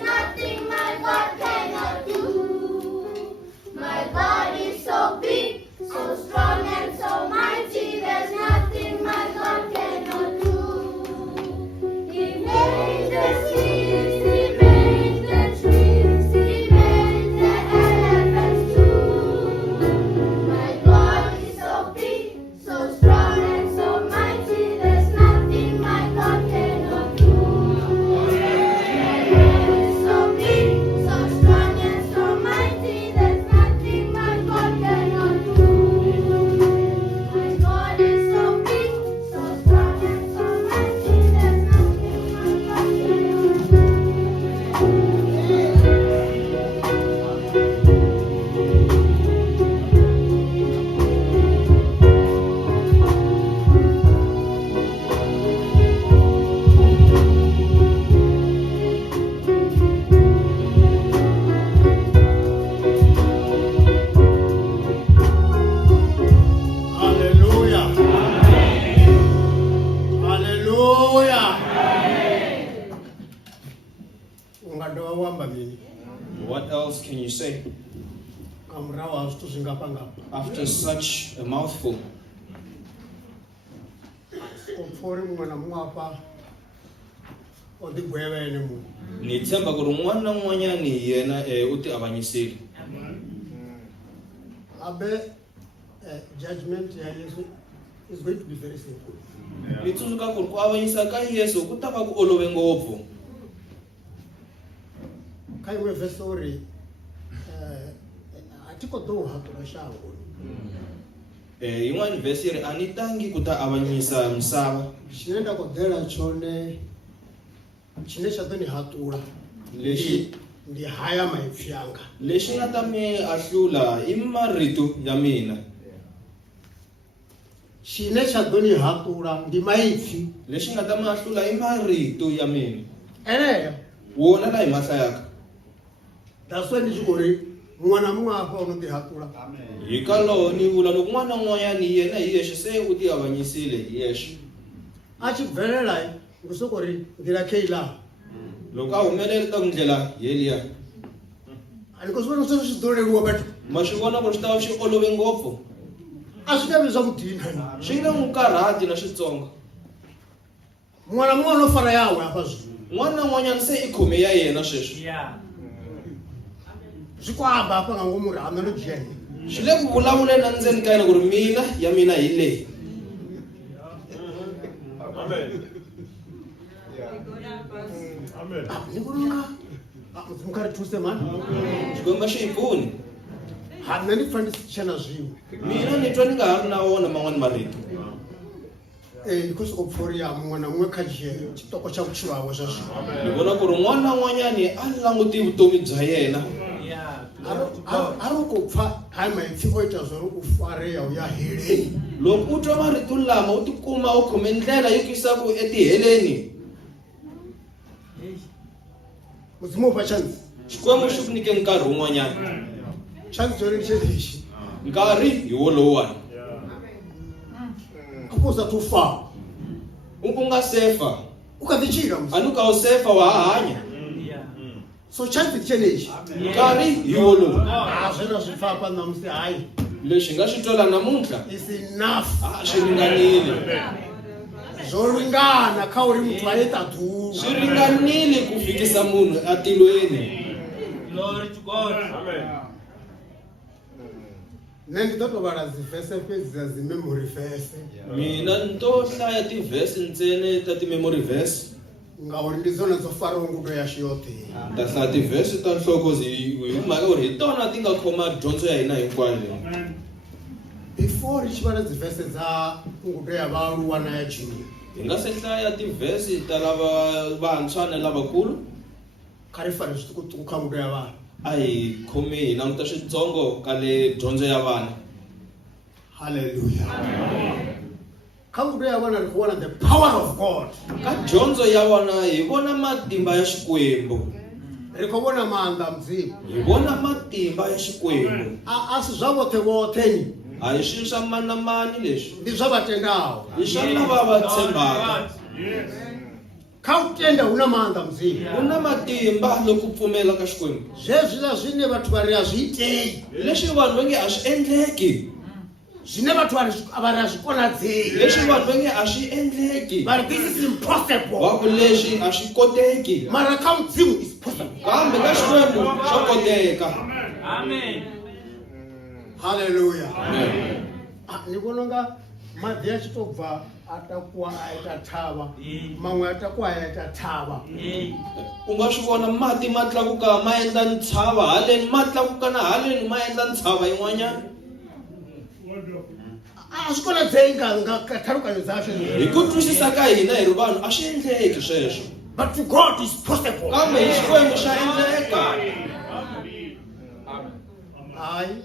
ungadova wamba mini What else can you say kamurawa zwithu zwingapa ngapa after such a mouthful? upfori mumwe na mumwe apa o tigweva ene munhu Ni tshemba ku ri un'wana na un'wanyani yena u ti avanyisile. abe judgment ya Yesu is going to be very simple. Ni tsundzuka ku ri ku avanyisa ka Yesu ku ta va ku olove ngopfu. Ka yin'we vhesi u ri a ti koto u hatula shango Yin'wana vhesi yi ri a ni tangi ku ta avanyisa misava. xine nda kodela chone chine xa to ni hatula Lexi ndi haya maipfi yanga lexi nga ta mi ahlula i marito ya mina. xine xa to ni hatula ndi maipfi Lexi nga ta mi ahlula i marito ya mina. ene Wona la hi ma hlayaka. that's why ni xi ku ri n'wana mun'we apa u no ti hatula Hi ka loho ni vula loko n'wana na n'wanyani yena hi yexe se u ti avanyisile hi yexe. a xi bvelela ku se ku ri ndlela khe laha Loko a humelela ta ndlela yeliya. a ni ko swi vona swi swi doleriwa but Ma swi vona ku ri xi ta va xi olove ngopfu. a swi kavi swa ku dina Swi nga n'wi karhati na Xitsonga. n'wana mun'wana no fana yawe apa swi N'wana na n'wanyana se i khome ya yena sweswo. swi kwamba apa nga ngomu ri hamna no jeni Swi le ku vulavuleni na ndzeni ka yena ku ri mina ya mina hi leyi. ni kulunga mukari thuse mani Xikwembu xi hi pfuni. hamna ni fanele si chena zwin'we Mina ni twa ni nga ha ri na wona man'wana marito. ni ko swi opforiya mun'we na mun'we kha jiye xitoko xa vuchiwawe swa swilo Ni vona ku ri n'wana na n'wanyani a languti vutomi bya yena. a ri ku pfa hayi maipfi o ita zwo ri u fareya u ya heleni Loko u twa marito lama u tikuma u khome ndlela yo ku yisaku etiheleni. mudzimu u pa chance Xikwembu xi ku nyike nkarhi wun'wanyana. chance yo ri xi lexi Nkarhi hi wolowani. a ku za tu fa U ku nga sefa. u ka ti chila A ni ka u sefa wa ha hanya. so chance ti lexi Nkarhi hi wolowo. a swi na swi fapa na musi hayi Lexi nga xi twela namuntlha. is enough A swi ringanile. zwo ringana kha u ri muthu a yeta duru Swi ringanile ku fikisa munhu atilweni. Glory to God. ne ndi to vala dzivhese fhedzi dza dzi memory verse Mina ni to hlaya tivhesi ntsena ta ti-memory verse. ngauri ndi dzona dzo faraho ngudo yaxi yoṱhe Ta hlaya tivhesi ta nhloko hi mhaka ku ri hi tona ti nga khoma dyondzo ya hina hinkwayo leyi. before ri xi vala dzivhese dza ngudo ya vaaluwa na ya junior Hi nga se hlaya tivhesi ta lava vantshwa na lavakulu. kha ri fane switukutuku kha ngudo ya vana A hi khomi hi languta switsongo ka le dyondzo ya vana. halleluya kha ngudo ya vana ri ku vona the power of god Ka dyondzo ya vona hi vona matimba ya Xikwembu. ri ku vona maandza mudzimu Hi vona matimba ya Xikwembu. a swi bya voṱhe voṱheni A hi swilo swa mani na mani leswi. ndi swa vatendawo Hi swa lava va tshembaka. kha u tenda hu na maandza mudzimu Ku na matimba loko u pfumela ka Xikwembu. zwezwiḽa zwine vhathu vha ri a zwi itei Leswi vanhu va nge a swi endleki. zwine vhathu va ri a zwi konadzei Leswi vanhu va nge a swi endleki. va ri this is impossible Va ku leswi a swi koteki. mara kha mudzimu is possible Kambe ka Xikwembu swa koteka. Amen. halleluya ni vona nga maḓi a tshi to bva a takuwa a ita thavha man'we a takuwa a ita thavha U nga swi vona mati ma tlakuka ma endla ntshava haleni ma tlakuka na haleni ma endla ntshava yin'wanyana. a swi konadzei nga tlhalokanyo zaswo Hi ku twisisa ka hina hi ri vanhu a swi endleki sweswo. but to god is possible Kambe hi Xikwembu xa endleka. hayi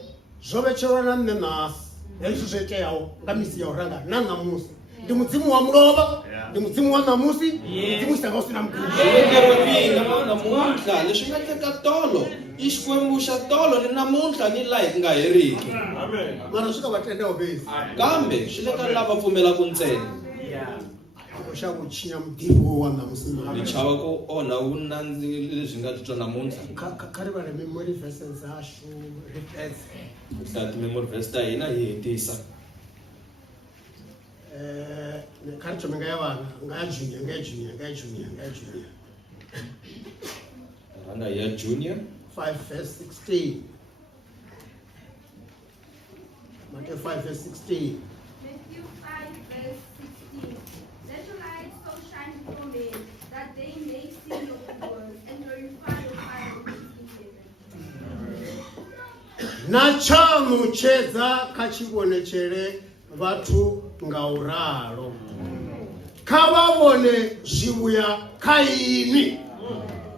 zwo vhetshelwa na nṋe nasi hezwi zwo iteaho nga misi ya u ranga na ṋamusi ndi mudzimu wa mulova ndi mudzimu wa ṋamusi mudzimu xitanga u si na mukulu Vekeriwe mina namuntlha leswi nga teka tolo i Xikwembu xa tolo ni namuntlha ni laha hi nga heriki. mara swi ka vatendawo vesi Kambe swi le ka lava pfumelaka ntsena. ushaka uchinya mudhivo wana musimba ni chava ku ona unanzi leswi nga titwa namuntlha khari va le memory verses ashu repeats that memory verse ta hina yi hetisa khari chomenga ya vana nga junior ranga ya junior 5 verse 16 Matthew 5 verse 16 Matthew 5 verse 16. Let your light so shine before men that they may see your good works and glorify your Father who is in heaven. na chanu chedza kachivonechere vatu ngauralo kavavone zvivuya kaini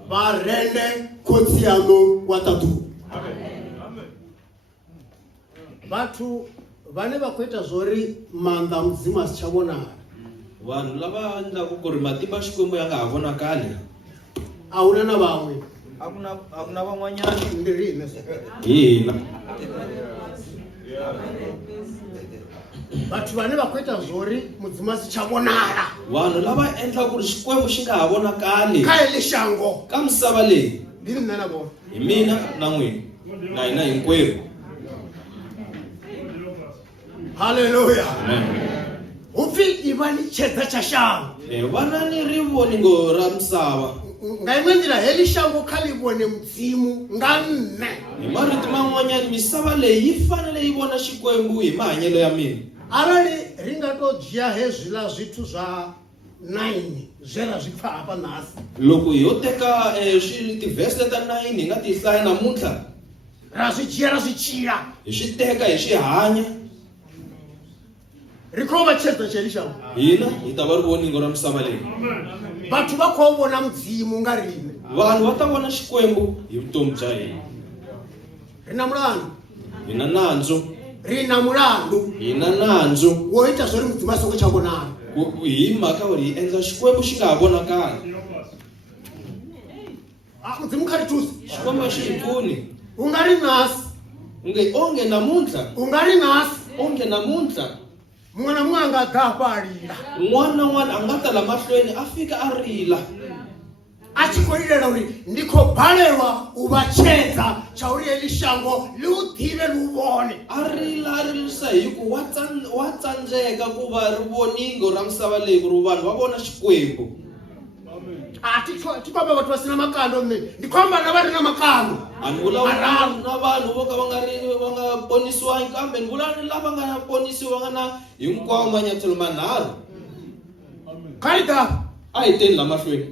varende kotsiano watatu vatu vane vakuita zvori manda mudzimu asichavonari vanhu lava endlaku ku ri matimba xikwembu ya nga ha vonakali auna na vamwe a ku na van'wanyana ndirine hina vatu vane vakuita zvori mudzimu asichavonara vanhu lava endlaku ku ri xikwembu xi nga ha vonakali kaele shango ka misava leyi ndiri mna na vona hi mina na n'wina na hina hinkwerhu haleluya upfi iva ni chedza cha shango vana ni rivoningo ra misava nga imwe ndila heli shango khalivone mudzimu nga nne hi marito man'wanyana misava leyi yi fanele yi vona xikwembu hi mahanyelo ya mina arali ri nga to dzhia hezwila zwithu zwa 9 zwela zwi pfa hapa nhasi loko hi yo teka tivhesi leta 9 hi nga ti hlaya namuntlha ra swi dzhia ra swi chila hi swi teka hi swi hanya ri khoma chedza cha shango hina hi ta va ri voningo ra misava leyi vatu va kho vona mudzimu nga rine vanhu va ta vona xikwembu hi vutomi bya hina ri na mulandu hi na nandzu ri na mulandu hi na nandzu wo ita zvori mudzimu asongo chavonara hi mhaka uri hi endla xikwembu xi nga ha vonakali mudzimu khari tusi xikwembu xi hi pfuni u nga ri nasi onge namuntlha u nga ri nasi onge namuntlha mun'we na mun'we a nga gapa a rila n'wana na n'wana a nga tala mahlweni a fika a rila a tshi khou lilela uri ndi khou balelwa u vha tshedza tsha uri heḽi shango ḽi u ḓivhe ḽi u vhone a rilisa hi ku wa tsandzeka ku va ri voningo ra misava leyi ku ri vanhu va vona xikwembu a ti komba vhathu va sina makando mme ndi khomba na va ri na makando a ni vulavula na vanhu vo ka va nga ponisiwangi kambe ni vulavula ni lava nga ponisiwa va nga na hinkwawo manyathelo manharhu kaida a hi teni la mahlweni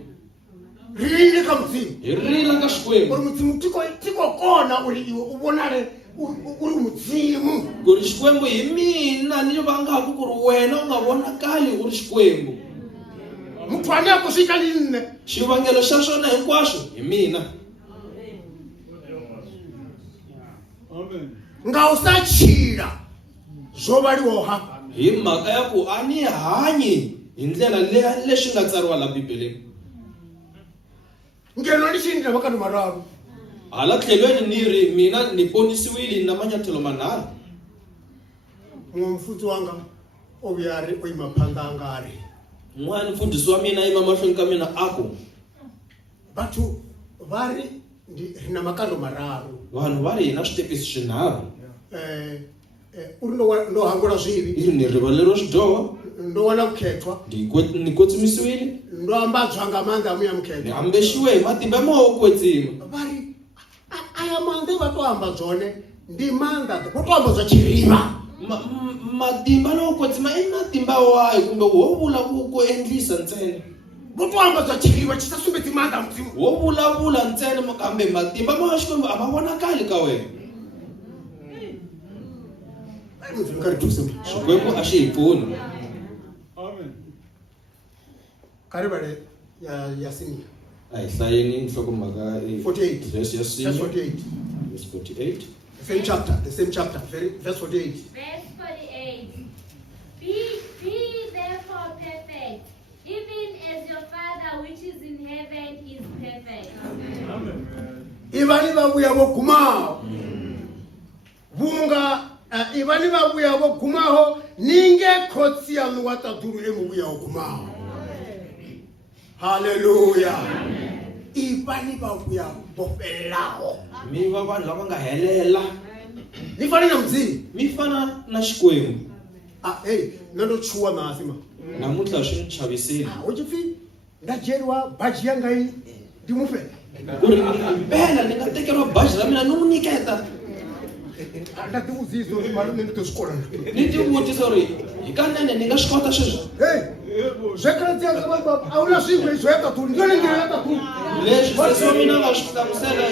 rile ka mudzimu hi rila ka xikwembu uri mudzimu tiko kona uri iwe u vonale uri mudzimu ku ri xikwembu hi mina ni vangaku ku ri wena u nga vonakali u ri xikwembu muthu ane a ku swika ni nne xivangelo xa swona hinkwaswo hi mina nga u sa tshila zwo vhaliwaho hapa hi mhaka ya ku a ni hanyi hi ndlela leswi nga tsariwa la bibeleni ngeno ni xi ndla makando mararu hala tlhelweni ni ri mina ni ponisiwile na manyathelo manharhu mun'we mfutsi wanga o vuya ri o yima phanda a nga ri n'wana mfundhisi wa mina yima mahlweni ka mina aku batho va ri ri na makando mararu vanhu va ri hi na switepisi swinharhu u ri ndo hangula zwivhi i ri ni rivaleriwa swidyoho ndo wana vukhethwa ni kwetsimisiwile ndo ambadzwa nga maanḓa a muya ni mukhethwa ambexiwe hi matimba mo wo kwetsima va ri aya maanḓa va to amba dzone ndi maanḓa vo to amba zwa tshirima matimba lawo kwetsima i matimba wahi kumbe wo vula ku endlisa ntsena vo to amba zwa tshirima xi ta sumbedzi maanḓa a mudzimu wo vulavula ntsena kambe matimba ma xikwembu a ma vonakali ka wena mudzimu nga ri thuse xikwembu a xi hi pfuni ka rivale ya senior a hi hlayeni nhlokomhaka 48 verse ya verse senior 48 verse 48 the same chapter verse 48 Verse 48. Be therefore perfect, even as your Father which is in heaven is perfect. ivani va vuya vo gumaho vunga ivani va vuya vo gumaho ninge khotsi yanu wa taturu emu vuya vo gumaho Hallelujah. Ibani ba kuya bopelago. Mi va vanhu lava nga helela. Ni fana na mzini. Mi fana na Xikwembu. Hey, nando chuwa nasi ma. Namuntlha swi ni chavisile. Uchifi ndajeriwa baji yanga hii ndimupe. Ku ri impela ni nga tekeriwa baji ra mina ni n'wi nyiketa. Ndatibuziso malume ni to xikola. Ni tivutisa ri hikanene ni nga swi kota sweswo. Hey, zwekranzi ya baba awula swin'we swo heta tu ndzi ngira heta tu. Leswi sesi mina nga swi hlamusela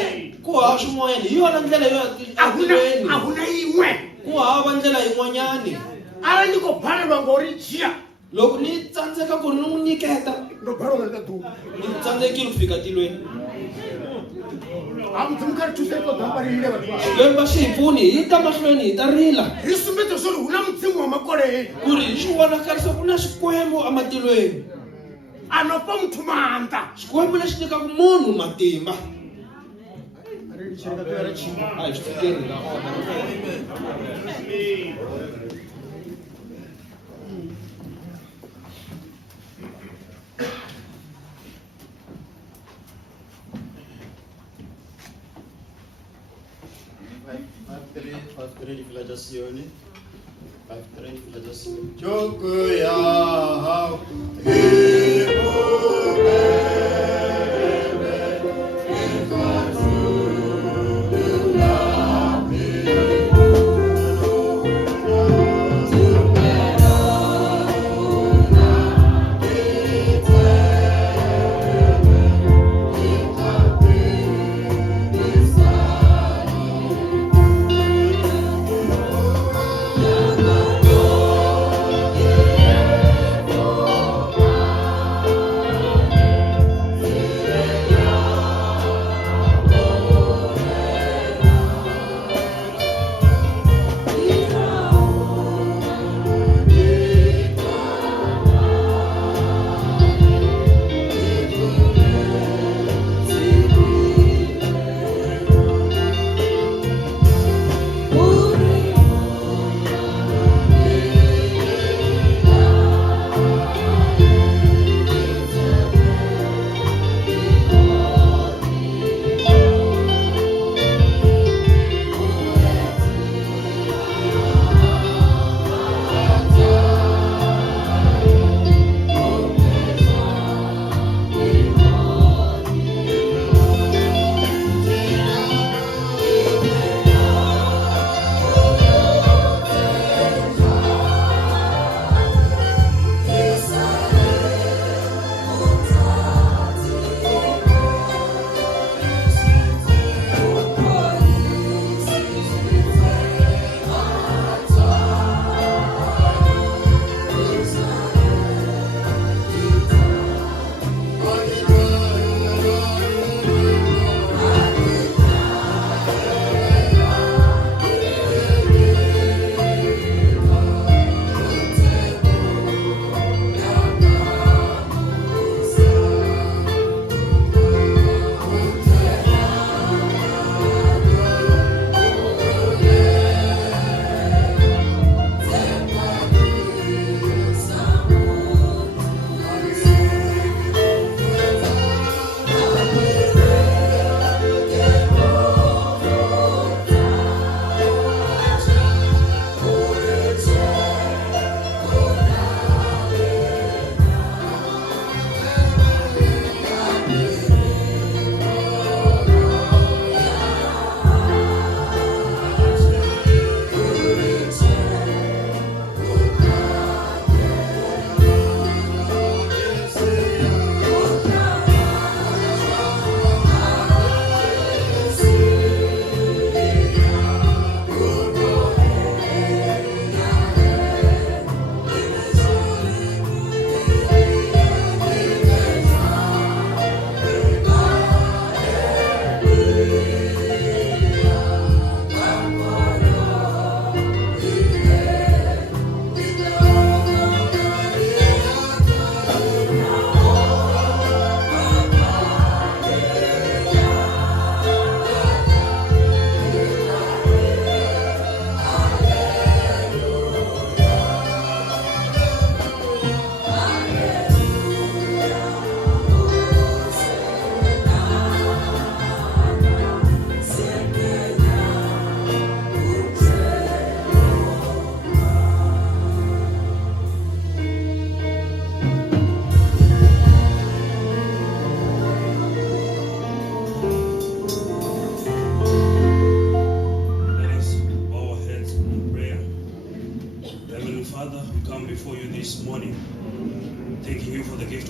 ku hava swin'wana hi yona ndlela yo ahuna yin'we. Ku hava ndlela yin'wanyani. Ara ni ko phalelwa ngori jia. Loko ni tsandzeka ku ri ni n'wi nyiketa ndo phalelwa nga tu. Ni tsandzekile ku fika tilweni. Amdzimkari tuseko dambari ile watu. Xikwembu xi hi pfuni hi ta mahlweni hi ta rila. Hi sumbeta swo huna mudzimu wa makole. Ku ri xi vonakarisa ku na Xikwembu ematilweni. Anopa muthu mandla. Xikwembu lexi nyikaka munhu matimba. Ai, swi tikeri la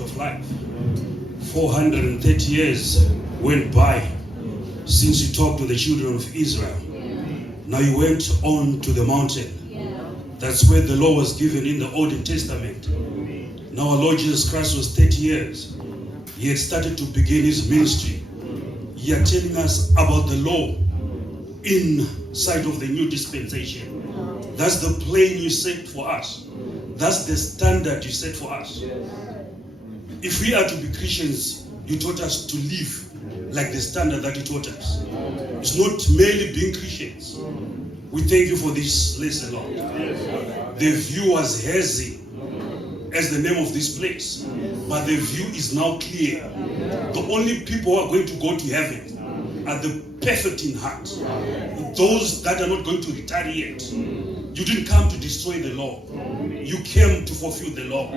of life. 430 years went by since you talked to the children of Israel. Now you went on to the mountain. That's where the law was given in the Old Testament. Now our Lord Jesus Christ was 30 years. He had started to begin his ministry. He are telling us about the law inside of the new dispensation. That's the plane you set for us. That's the standard you set for us. If we are to be Christians, you taught us to live like the standard that you taught us. It's not merely being Christians. We thank you for this lesson, Lord. The view was hazy as the name of this place, but the view is now clear. The only people who are going to go to heaven are the perfect in heart, those that are not going to retaliate. You didn't come to destroy the law. You came to fulfill the law.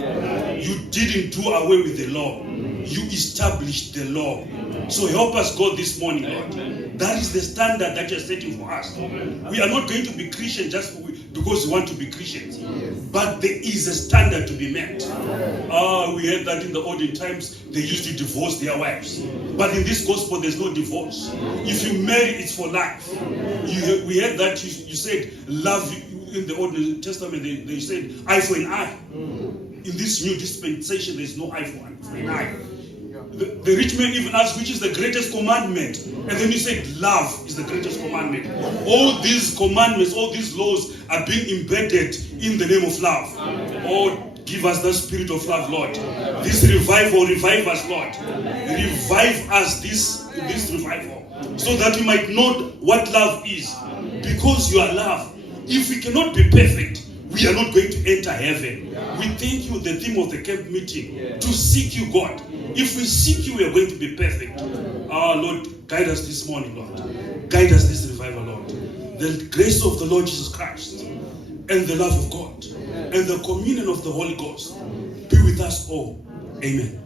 You didn't do away with the law. You established the law. So help us, God, this morning, Lord. That is the standard that you're setting for us. We are not going to be Christian just because we want to be Christians. But there is a standard to be met. We heard that in the olden times, they used to divorce their wives. But in this gospel, there's no divorce. If you marry, it's for life. We heard that you said, love. In the Old Testament, they said, eye for an eye. In this new dispensation, there's no eye for an eye. The rich man even asked, which is the greatest commandment? And then he said, love is the greatest commandment. All these commandments, all these laws are being embedded in the name of love. Oh, give us the spirit of love, Lord. This revival, revive us, Lord. Revive us, this revival, so that we might know what love is. Because you are love. If we cannot be perfect, we are not going to enter heaven. We thank you, the theme of the camp meeting, to seek you, God. If we seek you, we are going to be perfect. Lord, guide us this morning, Lord. Guide us this revival, Lord. The grace of the Lord Jesus Christ and the love of God and the communion of the Holy Ghost be with us all. Amen.